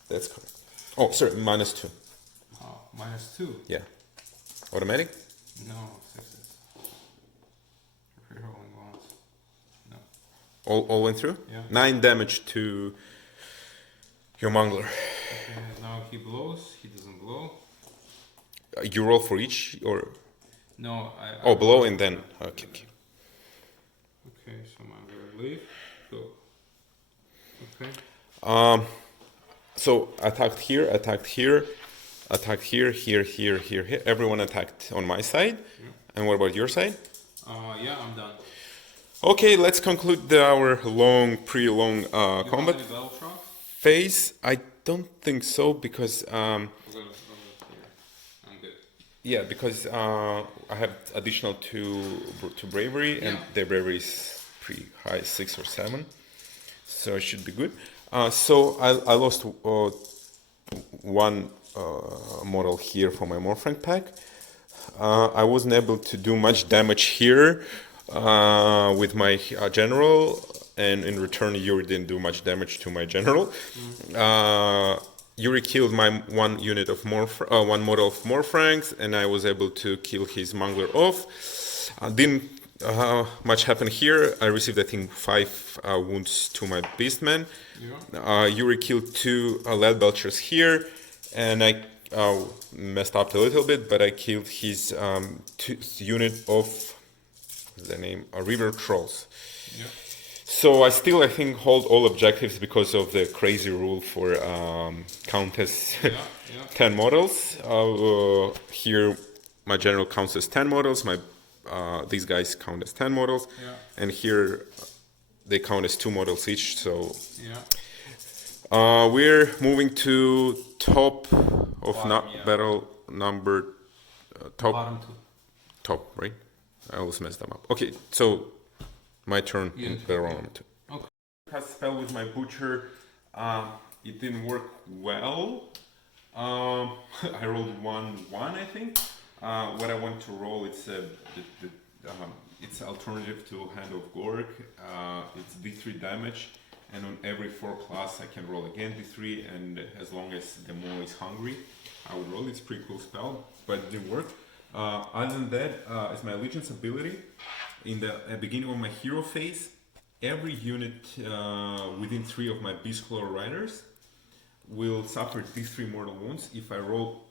That's correct. Oh, sorry, minus 2. Oh, minus 2. Yeah. Automatic? No, 6s. If you're rolling once. No. All went through? Yeah. 9 damage to your Mangler. Okay, now he blows. He doesn't blow. You roll for each, or? No, Oh, blow and then. Okay. Okay, so I'm gonna leave. Go. Okay. So attacked here, attacked here, attacked here, here. Everyone attacked on my side. Yeah. And what about your side? Yeah, I'm done. Okay, let's conclude our pretty long You combat want any battle shock? phase. I don't think so because I'm good. yeah, because I have additional to bravery, and their bravery is pretty high, 6 or 7, so it should be good. So I lost one model here for my Morphing pack. I wasn't able to do much damage here with my general, and in return Yuri didn't do much damage to my general. Yuri killed my one model of Morphrangs, and I was able to kill his Mangler off. Didn't much happen here. I received, I think, 5 wounds to my Beastman. Yeah. Yuri killed 2 lead belchers here, and I messed up a little bit, but I killed his unit of, what's the name? River Trolls. Yeah. So I still, I think, hold all objectives because of the crazy rule for count as 10 models. Here, my general counts as 10 models. These guys count as 10 models, and here they count as 2 models each. So we're moving to top of battle number Bottom 2. top, right? I always mess them up. Okay, so my turn in battle number 2. Okay. Cast spell with my butcher. It didn't work well. I rolled 1-1, I think. What I want to roll, it's it's alternative to Hand of Gorg. It's D3 damage, and on every 4 plus I can roll again D3, and as long as the Mo is hungry, I would roll. It's a pretty cool spell, but it didn't work. Other than that, as my Allegiance ability, in the beginning of my hero phase, every unit within 3 of my Beastclaw Riders will suffer D3 mortal wounds if I roll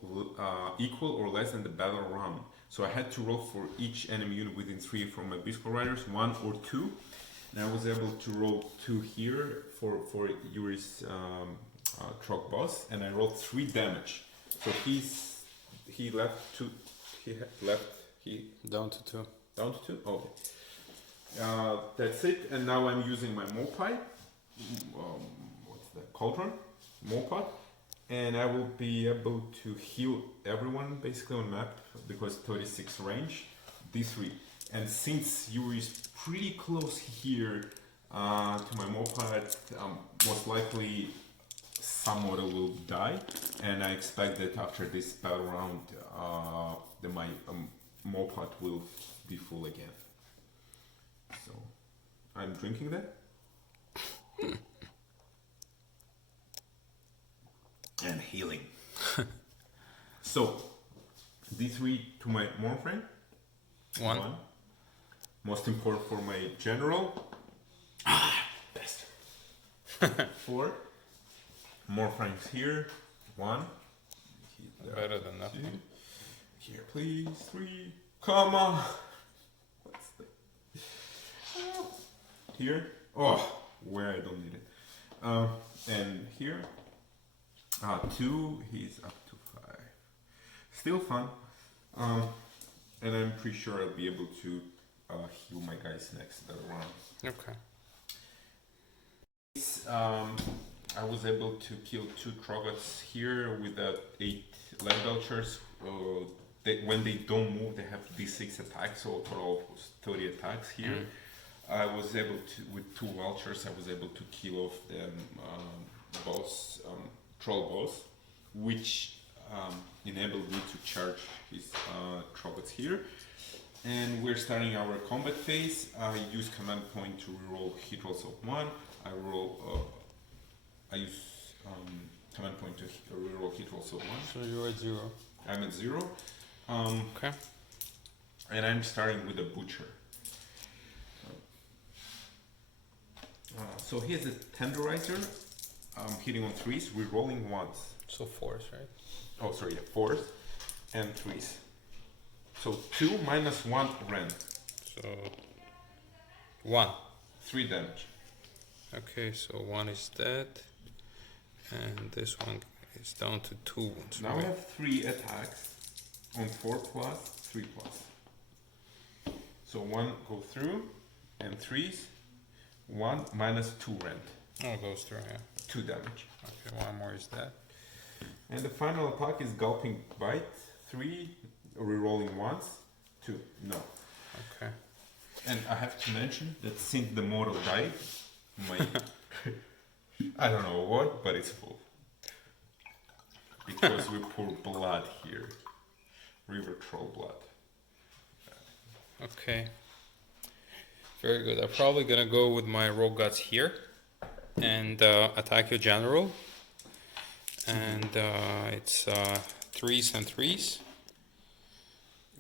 equal or less than the battle round. So I had to roll for each enemy unit within 3 from my Beastclaw Riders, 1 or 2. And I was able to roll 2 here for Yuri's truck boss, and I rolled 3 damage. So he left 2. He Down to 2. down to 2. Okay. That's it. And now I'm using my Mopai. What's that? Cauldron. Mopot, and I will be able to heal everyone basically on map because 36 range, D3. And since Yuri is pretty close here to my Mopot, most likely some model will die, and I expect that after this battle round, my Mopot will be full again. So I'm drinking that. And healing. So, D3 to my Morphring. 1. Most important for my general. Best. 4. Morphrings here. 1. Better than nothing. Here, please. 3. Come on. What's the... Here. Oh, where I don't need it. And here. 2. He's up to 5. Still fun. And I'm pretty sure I'll be able to heal my guys next round. Okay. I was able to kill 2 Trogots here with 8 Lead Belchers. When they don't move, they have D6 attacks, so total was 30 attacks here. I was able to, with 2 Vultures, I was able to kill off the boss, Troll boss, which enabled me to charge his Trogots here. And we're starting our combat phase. I use command point to reroll hit rolls of 1. I use command point to reroll hit rolls of 1. So you're at 0. I'm at 0. Okay. And I'm starting with a Butcher. So here's a Tenderizer. Hitting on 3s, rerolling once. So 4s, right? Oh, sorry, 4s and 3s. So 2 minus 1 rend. So 1. 3 damage. Okay, so 1 is dead. And this one is down to 2 wounds. Now we have 3 attacks on 4 plus, 3 plus. So 1 go through and 3s. 1 minus 2 rend. Oh, it goes through, yeah. 2 damage. Okay, 1 more is dead. And the final attack is Gulping Bite. 3, rerolling once. 2, no. Okay. And I have to mention that since the model died, my I don't know what, but it's full. Because we pour blood here. River Troll blood. Okay. Very good. I'm probably gonna go with my Rogue Guts here and attack your general. And it's 3s and 3s.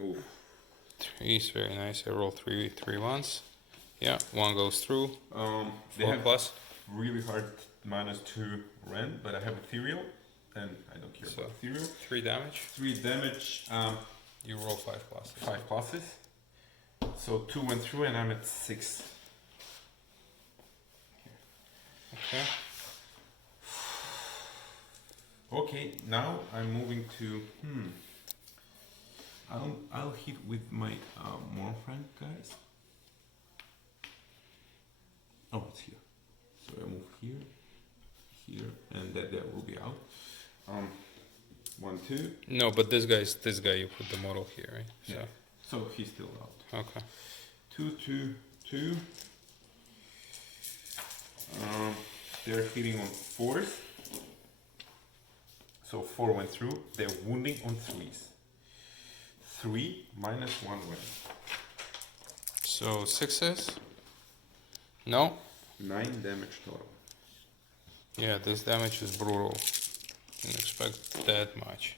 Oof. 3s, very nice. I roll 3 1s. Yeah, 1 goes through. They 4 have plus. really hard minus 2 rend, but I have Ethereal, and I don't care about Ethereal. 3 damage. 3 damage. You roll 5 pluses. 5 pluses. So 2 went through, and I'm at 6. Okay. Okay, now I'm moving to I'll hit with my Morphrang guys. Oh, it's here. So I move here, and that will be out. 1, 2. No, but this guy you put the model here, right? Yeah. So he's still out. Okay. 2, 2, 2. They're hitting on 4s. So 4 went through. They're wounding on 3s. 3 minus 1 went. So 6s? No? 9 damage total. Yeah, this damage is brutal. Didn't expect that much.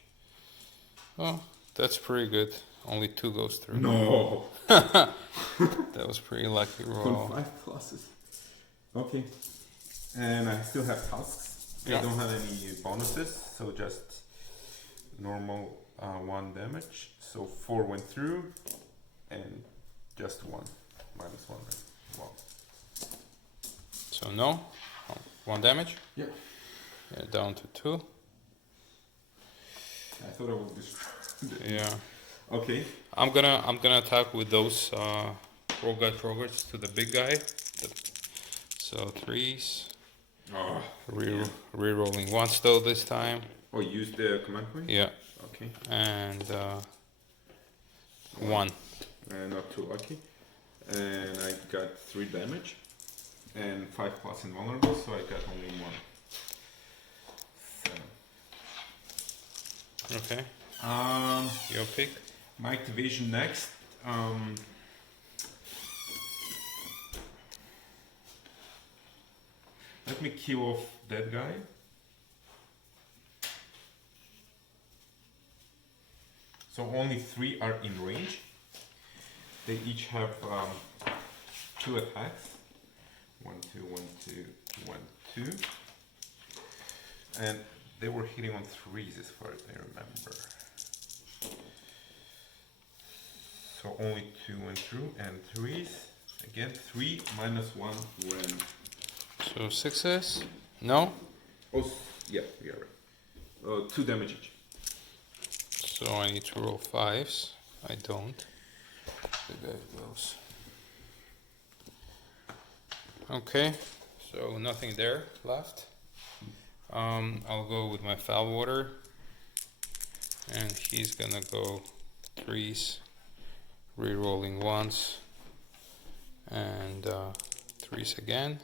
Oh, that's pretty good. Only 2 goes through. No. That was pretty lucky roll. 5 pluses. Okay. And I still have tusks. Yeah. I don't have any bonuses, so just normal 1 damage. So 4 went through, and just 1 minus 1. Wow. So no, 1 damage. Yeah. Yeah, down to 2. I thought I would destroy. Yeah. Okay. I'm gonna attack with those Rogarts to the big guy. So 3s. Oh. Rerolling 1 still this time. Oh, use the command point? Yeah. Okay. And 1. Not too lucky. And I got 3 damage. And 5 plus invulnerable, so I got only 1. 7. Okay. Your pick. My activation next. Let me kill off that guy. So only 3 are in range. They each have 2 attacks. 1, 2, 1, 2, 1, 2. And they were hitting on 3s as far as I remember. So only 2 went through, and 3s. Again, 3 minus 1 ran. So 6s? No? Oh, yeah, we are right. 2 damage each. So I need to roll 5s. I don't. The guy goes. Okay, so nothing there left. I'll go with my foul water, and he's gonna go 3s, re-rolling once, and 3s again.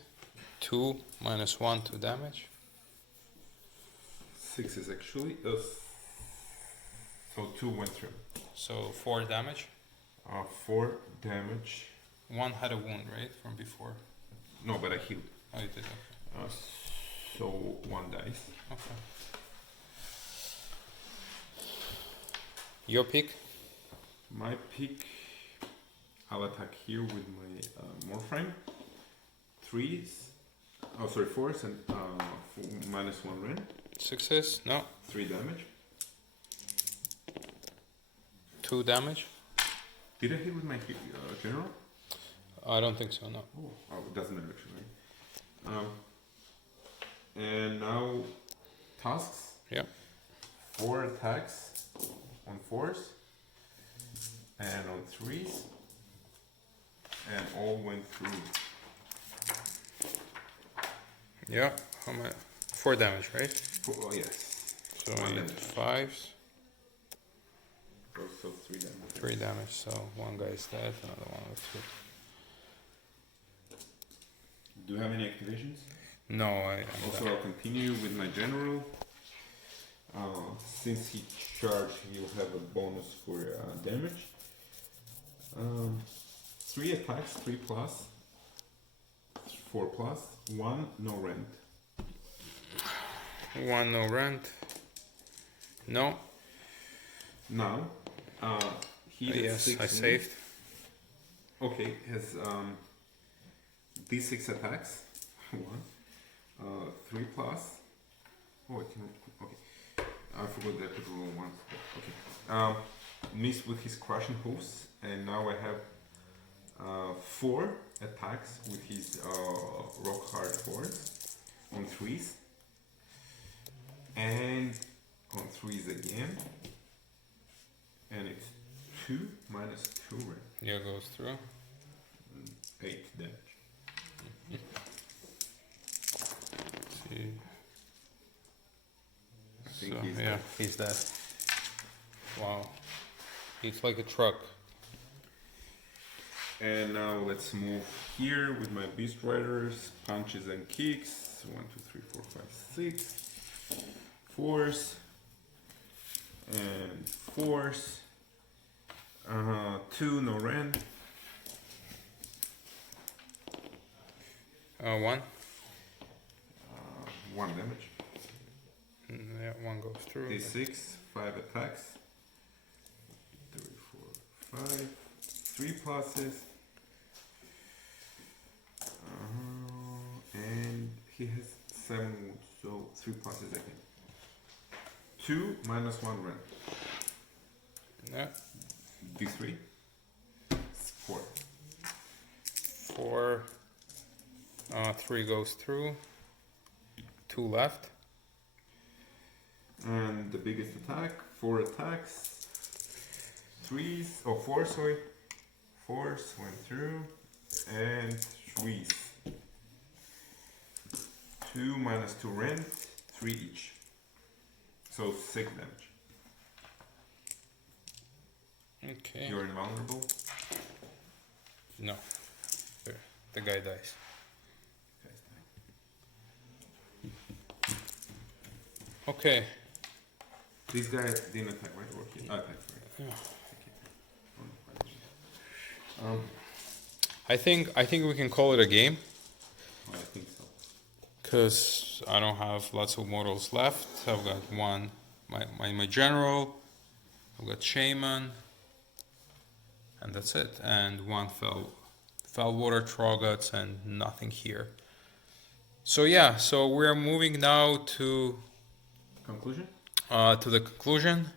2 minus 1, 2 damage. 6 is actually. So 2 went through. So 4 damage. 4 damage. 1 had a wound, right, from before? No, but I healed. Oh, you did, okay. So 1 dice. Okay. Your pick? My pick. I'll attack here with my Morphine. 3s. Oh, sorry, 4s and minus 1 ren. 6s? No. 3 damage. 2 damage? Did I hit with my general? I don't think so, no. Oh, it doesn't matter actually. And now tasks. Yeah. 4 attacks on 4s and on 3s, and all went through. Yeah. How much? 4 damage, right? Oh yes. So One I need damage. 5s. So 3 damage. 3 damage, so one guy's dead, another one with 2. Do you have any activations? No, I'm Also, done. I'll continue with my general. Since he charged, he'll have a bonus for damage. 3 attacks, 3 plus, 4 plus, 1 no rent. 1 no rent. No. Now, he did Yes, 6 I saved. Okay, has d6 attacks. 1, 3 plus. Oh, I can. Okay, I forgot that I could roll once. Okay, missed with his crushing hooves, and now I have 4 attacks with his rock hard horns on 3s, and on 3s again, and it's 2 minus 2 red. Yeah, goes through. 8 damage. See. I think So, he's yeah, dead. he's dead. Wow. He's like a truck. And now let's move here with my Beast Riders, punches and kicks. 1, 2, 3, 4, 5, 6. 4s and 4s. 2 no rend. 1. 1 damage. Yeah, 1 goes through. D6, 5 attacks. 3, 4, 5. 3 pluses. And he has 7 wounds, so 3 pluses again. 2 minus 1 rend. Yeah. D3. 4. 4. 3 goes through. 2 left. And the biggest attack, 4 attacks. 3s, oh 4, sorry. 4s went through. And 3s. 2 minus 2 rend, 3 each. So 6 damage. Okay. You're invulnerable. No. There. The guy dies. Okay. This guy didn't attack, right? Or he attacked, right? Yeah. Okay. I think we can call it a game, I think so. because I don't have lots of mortals left. I've got one, my general, I've got shaman, and that's it. And one fell water Troggots and nothing here. So yeah, so we're moving now to Conclusion? the conclusion.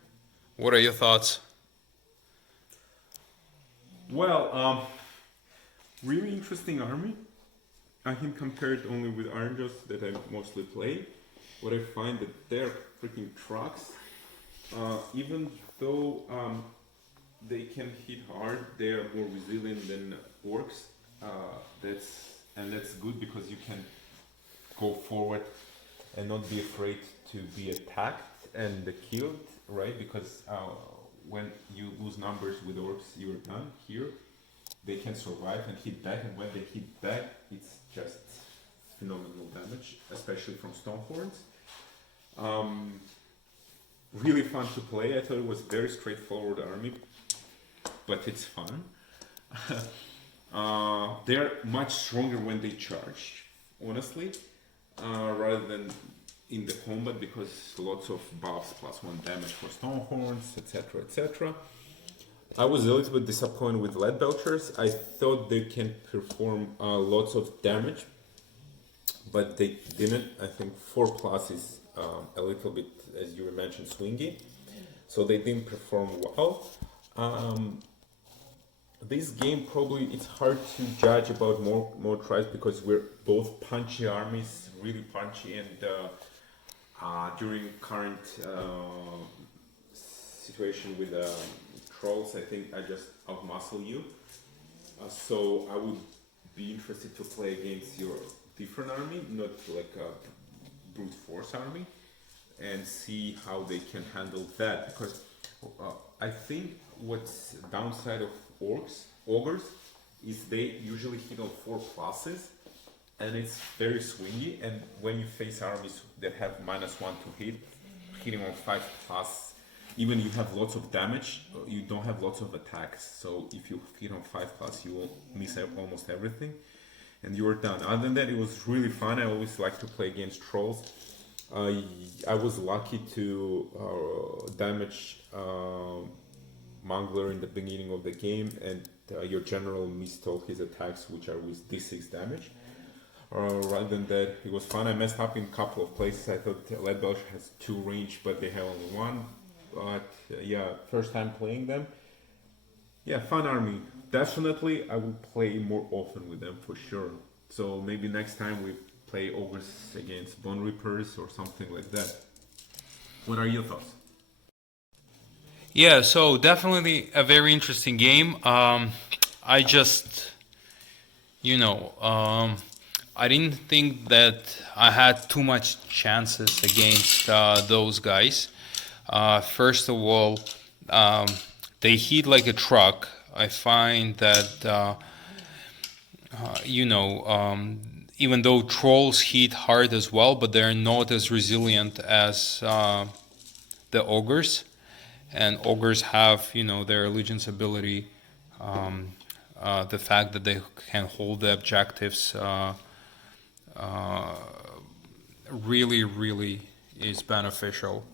What are your thoughts? Well, really interesting army. I can compare it only with Argos that I mostly play. What I find that they're freaking trucks. Even though they can hit hard, they are more resilient than orcs. That's good because you can go forward and not be afraid to be attacked and killed, right? Because when you lose numbers with orcs, you're done. Here, they can survive and hit back, and when they hit back, it's just phenomenal damage, especially from Stonehorns. Really fun to play. I thought it was very straightforward army, but it's fun. They're much stronger when they charge, honestly, rather than in the combat, because lots of buffs, +1 damage for Stonehorns, etc., etc. I was a little bit disappointed with Lead Belchers. I thought they can perform lots of damage, but they didn't. I think 4+ is a little bit, as you mentioned, swingy, so they didn't perform well. This game probably it's hard to judge about Mawtribes because we're both punchy armies, really punchy, and during current situation with trolls, I think I just outmuscle you. So I would be interested to play against your different army, not like a brute force army, and see how they can handle that. Because I think what's downside of Ogors, is they usually hit on 4+, and it's very swingy. And when you face armies that have -1 to hit, hitting on 5+, even you have lots of damage, you don't have lots of attacks. So if you hit on 5+, you will miss almost everything, and you're done. Other than that, it was really fun. I always like to play against trolls. I was lucky to damage Mangler in the beginning of the game, and your general missed all his attacks, which are with D6 damage. Rather than that, it was fun. I messed up in a couple of places. I thought Lead Belcher has 2 range, but they have only 1. But yeah, first time playing them. Yeah, fun army. Definitely, I will play more often with them for sure. So maybe next time we play Ogres against Bone Reapers or something like that. What are your thoughts? Yeah, so definitely a very interesting game. I just, I didn't think that I had too much chances against those guys. First of all, they hit like a truck. I find that, even though trolls hit hard as well, but they're not as resilient as the ogres. And ogres have, their allegiance ability, the fact that they can hold the objectives really, really is beneficial.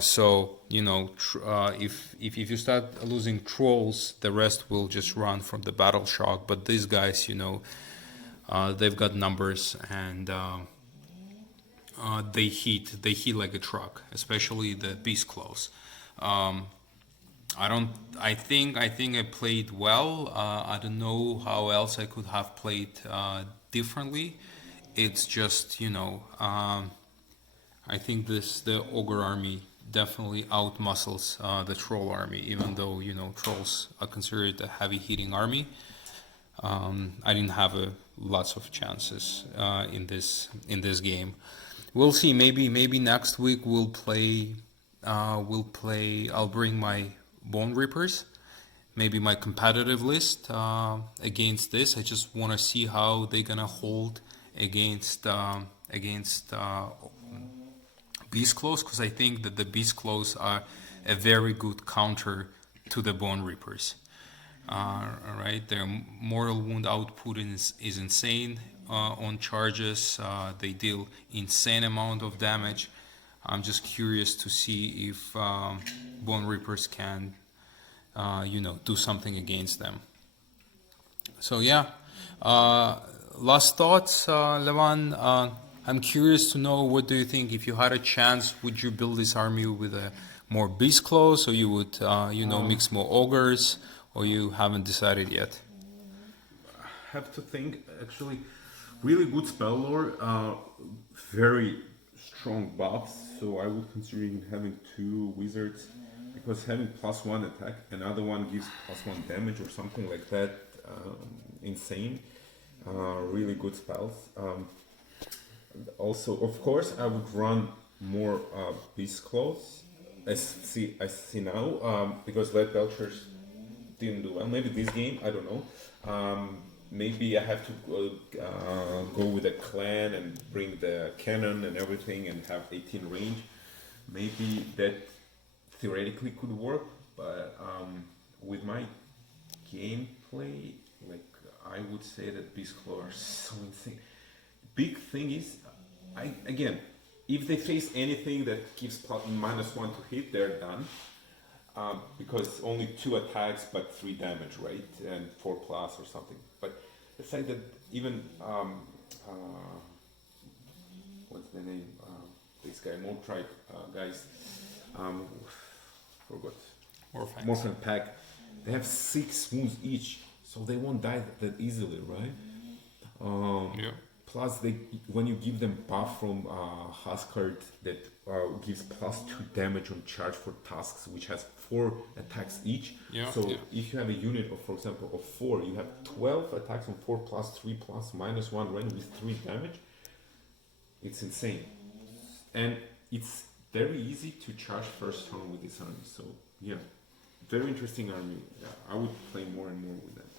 So, if you start losing trolls, the rest will just run from the battle shock. But these guys, they've got numbers, and they hit like a truck, especially the beast claws. I think I played well. I don't know how else I could have played differently. It's just, I think the ogre army definitely outmuscles the troll army, even though, trolls are considered a heavy hitting army. I didn't have lots of chances in this game. We'll see. Maybe next week we'll play. I'll bring my Bone Reapers, maybe my competitive list against this. I just want to see how they're gonna hold against Beast Claws, because I think that the Beast Claws are a very good counter to the Bone Reapers. Right, their mortal wound output is insane on charges. They deal insane amount of damage. I'm just curious to see if Bone Reapers can, do something against them. So yeah, last thoughts, Levan. I'm curious to know, what do you think? If you had a chance, would you build this army with a more Beast Claws, or you would, mix more Ogres, or you haven't decided yet? Have to think. Actually, really good spell lore. Very strong buffs. So I would consider having two wizards because having +1 attack, another one gives +1 damage or something like that. Insane. Really good spells. Also, of course, I would run more Beast Claws. I see now because Lead Belchers didn't do well. Maybe this game, I don't know. Maybe I have to go with a clan and bring the cannon and everything and have 18 range. Maybe that theoretically could work, but with my gameplay, like I would say that Beast Claw are so insane. Big thing is, again, if they face anything that gives -1 to hit, they're done. Because only 2 attacks but 3 damage, right? And 4+ or something. But the fact that even what's the name? This guy, Mawtribes guys, forgot. Morphin Pack. They have 6 wounds each, so they won't die that easily, right? Yeah. Plus, when you give them buff from Huskard that gives +2 damage on charge for tasks, which has 4 attacks each. Yeah, So yeah. if you have a unit of, for example, of 4, you have 12 attacks on 4 +3 +(-1) range with 3 damage. It's insane, and it's very easy to charge first turn with this army. So yeah, very interesting army. Yeah, I would play more and more with that.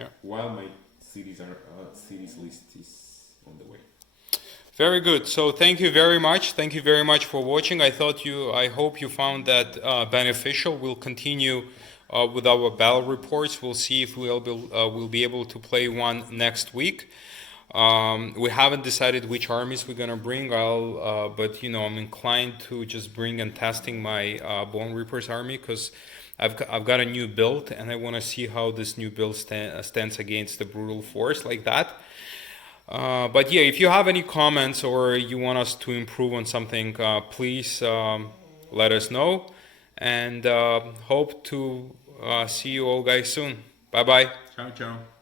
Yeah. While my cities list is on the way. Very good. So thank you very much. Thank you very much for watching. I hope you found that beneficial. We'll continue with our battle reports. We'll see if we'll be able to play one next week. We haven't decided which armies we're gonna bring. But you know, I'm inclined to just bring and testing my Bone Reapers army because I've got a new build and I want to see how this new build stands against the brutal force like that. But yeah, if you have any comments or you want us to improve on something, please let us know. And hope to see you all guys soon. Bye bye. Ciao, ciao.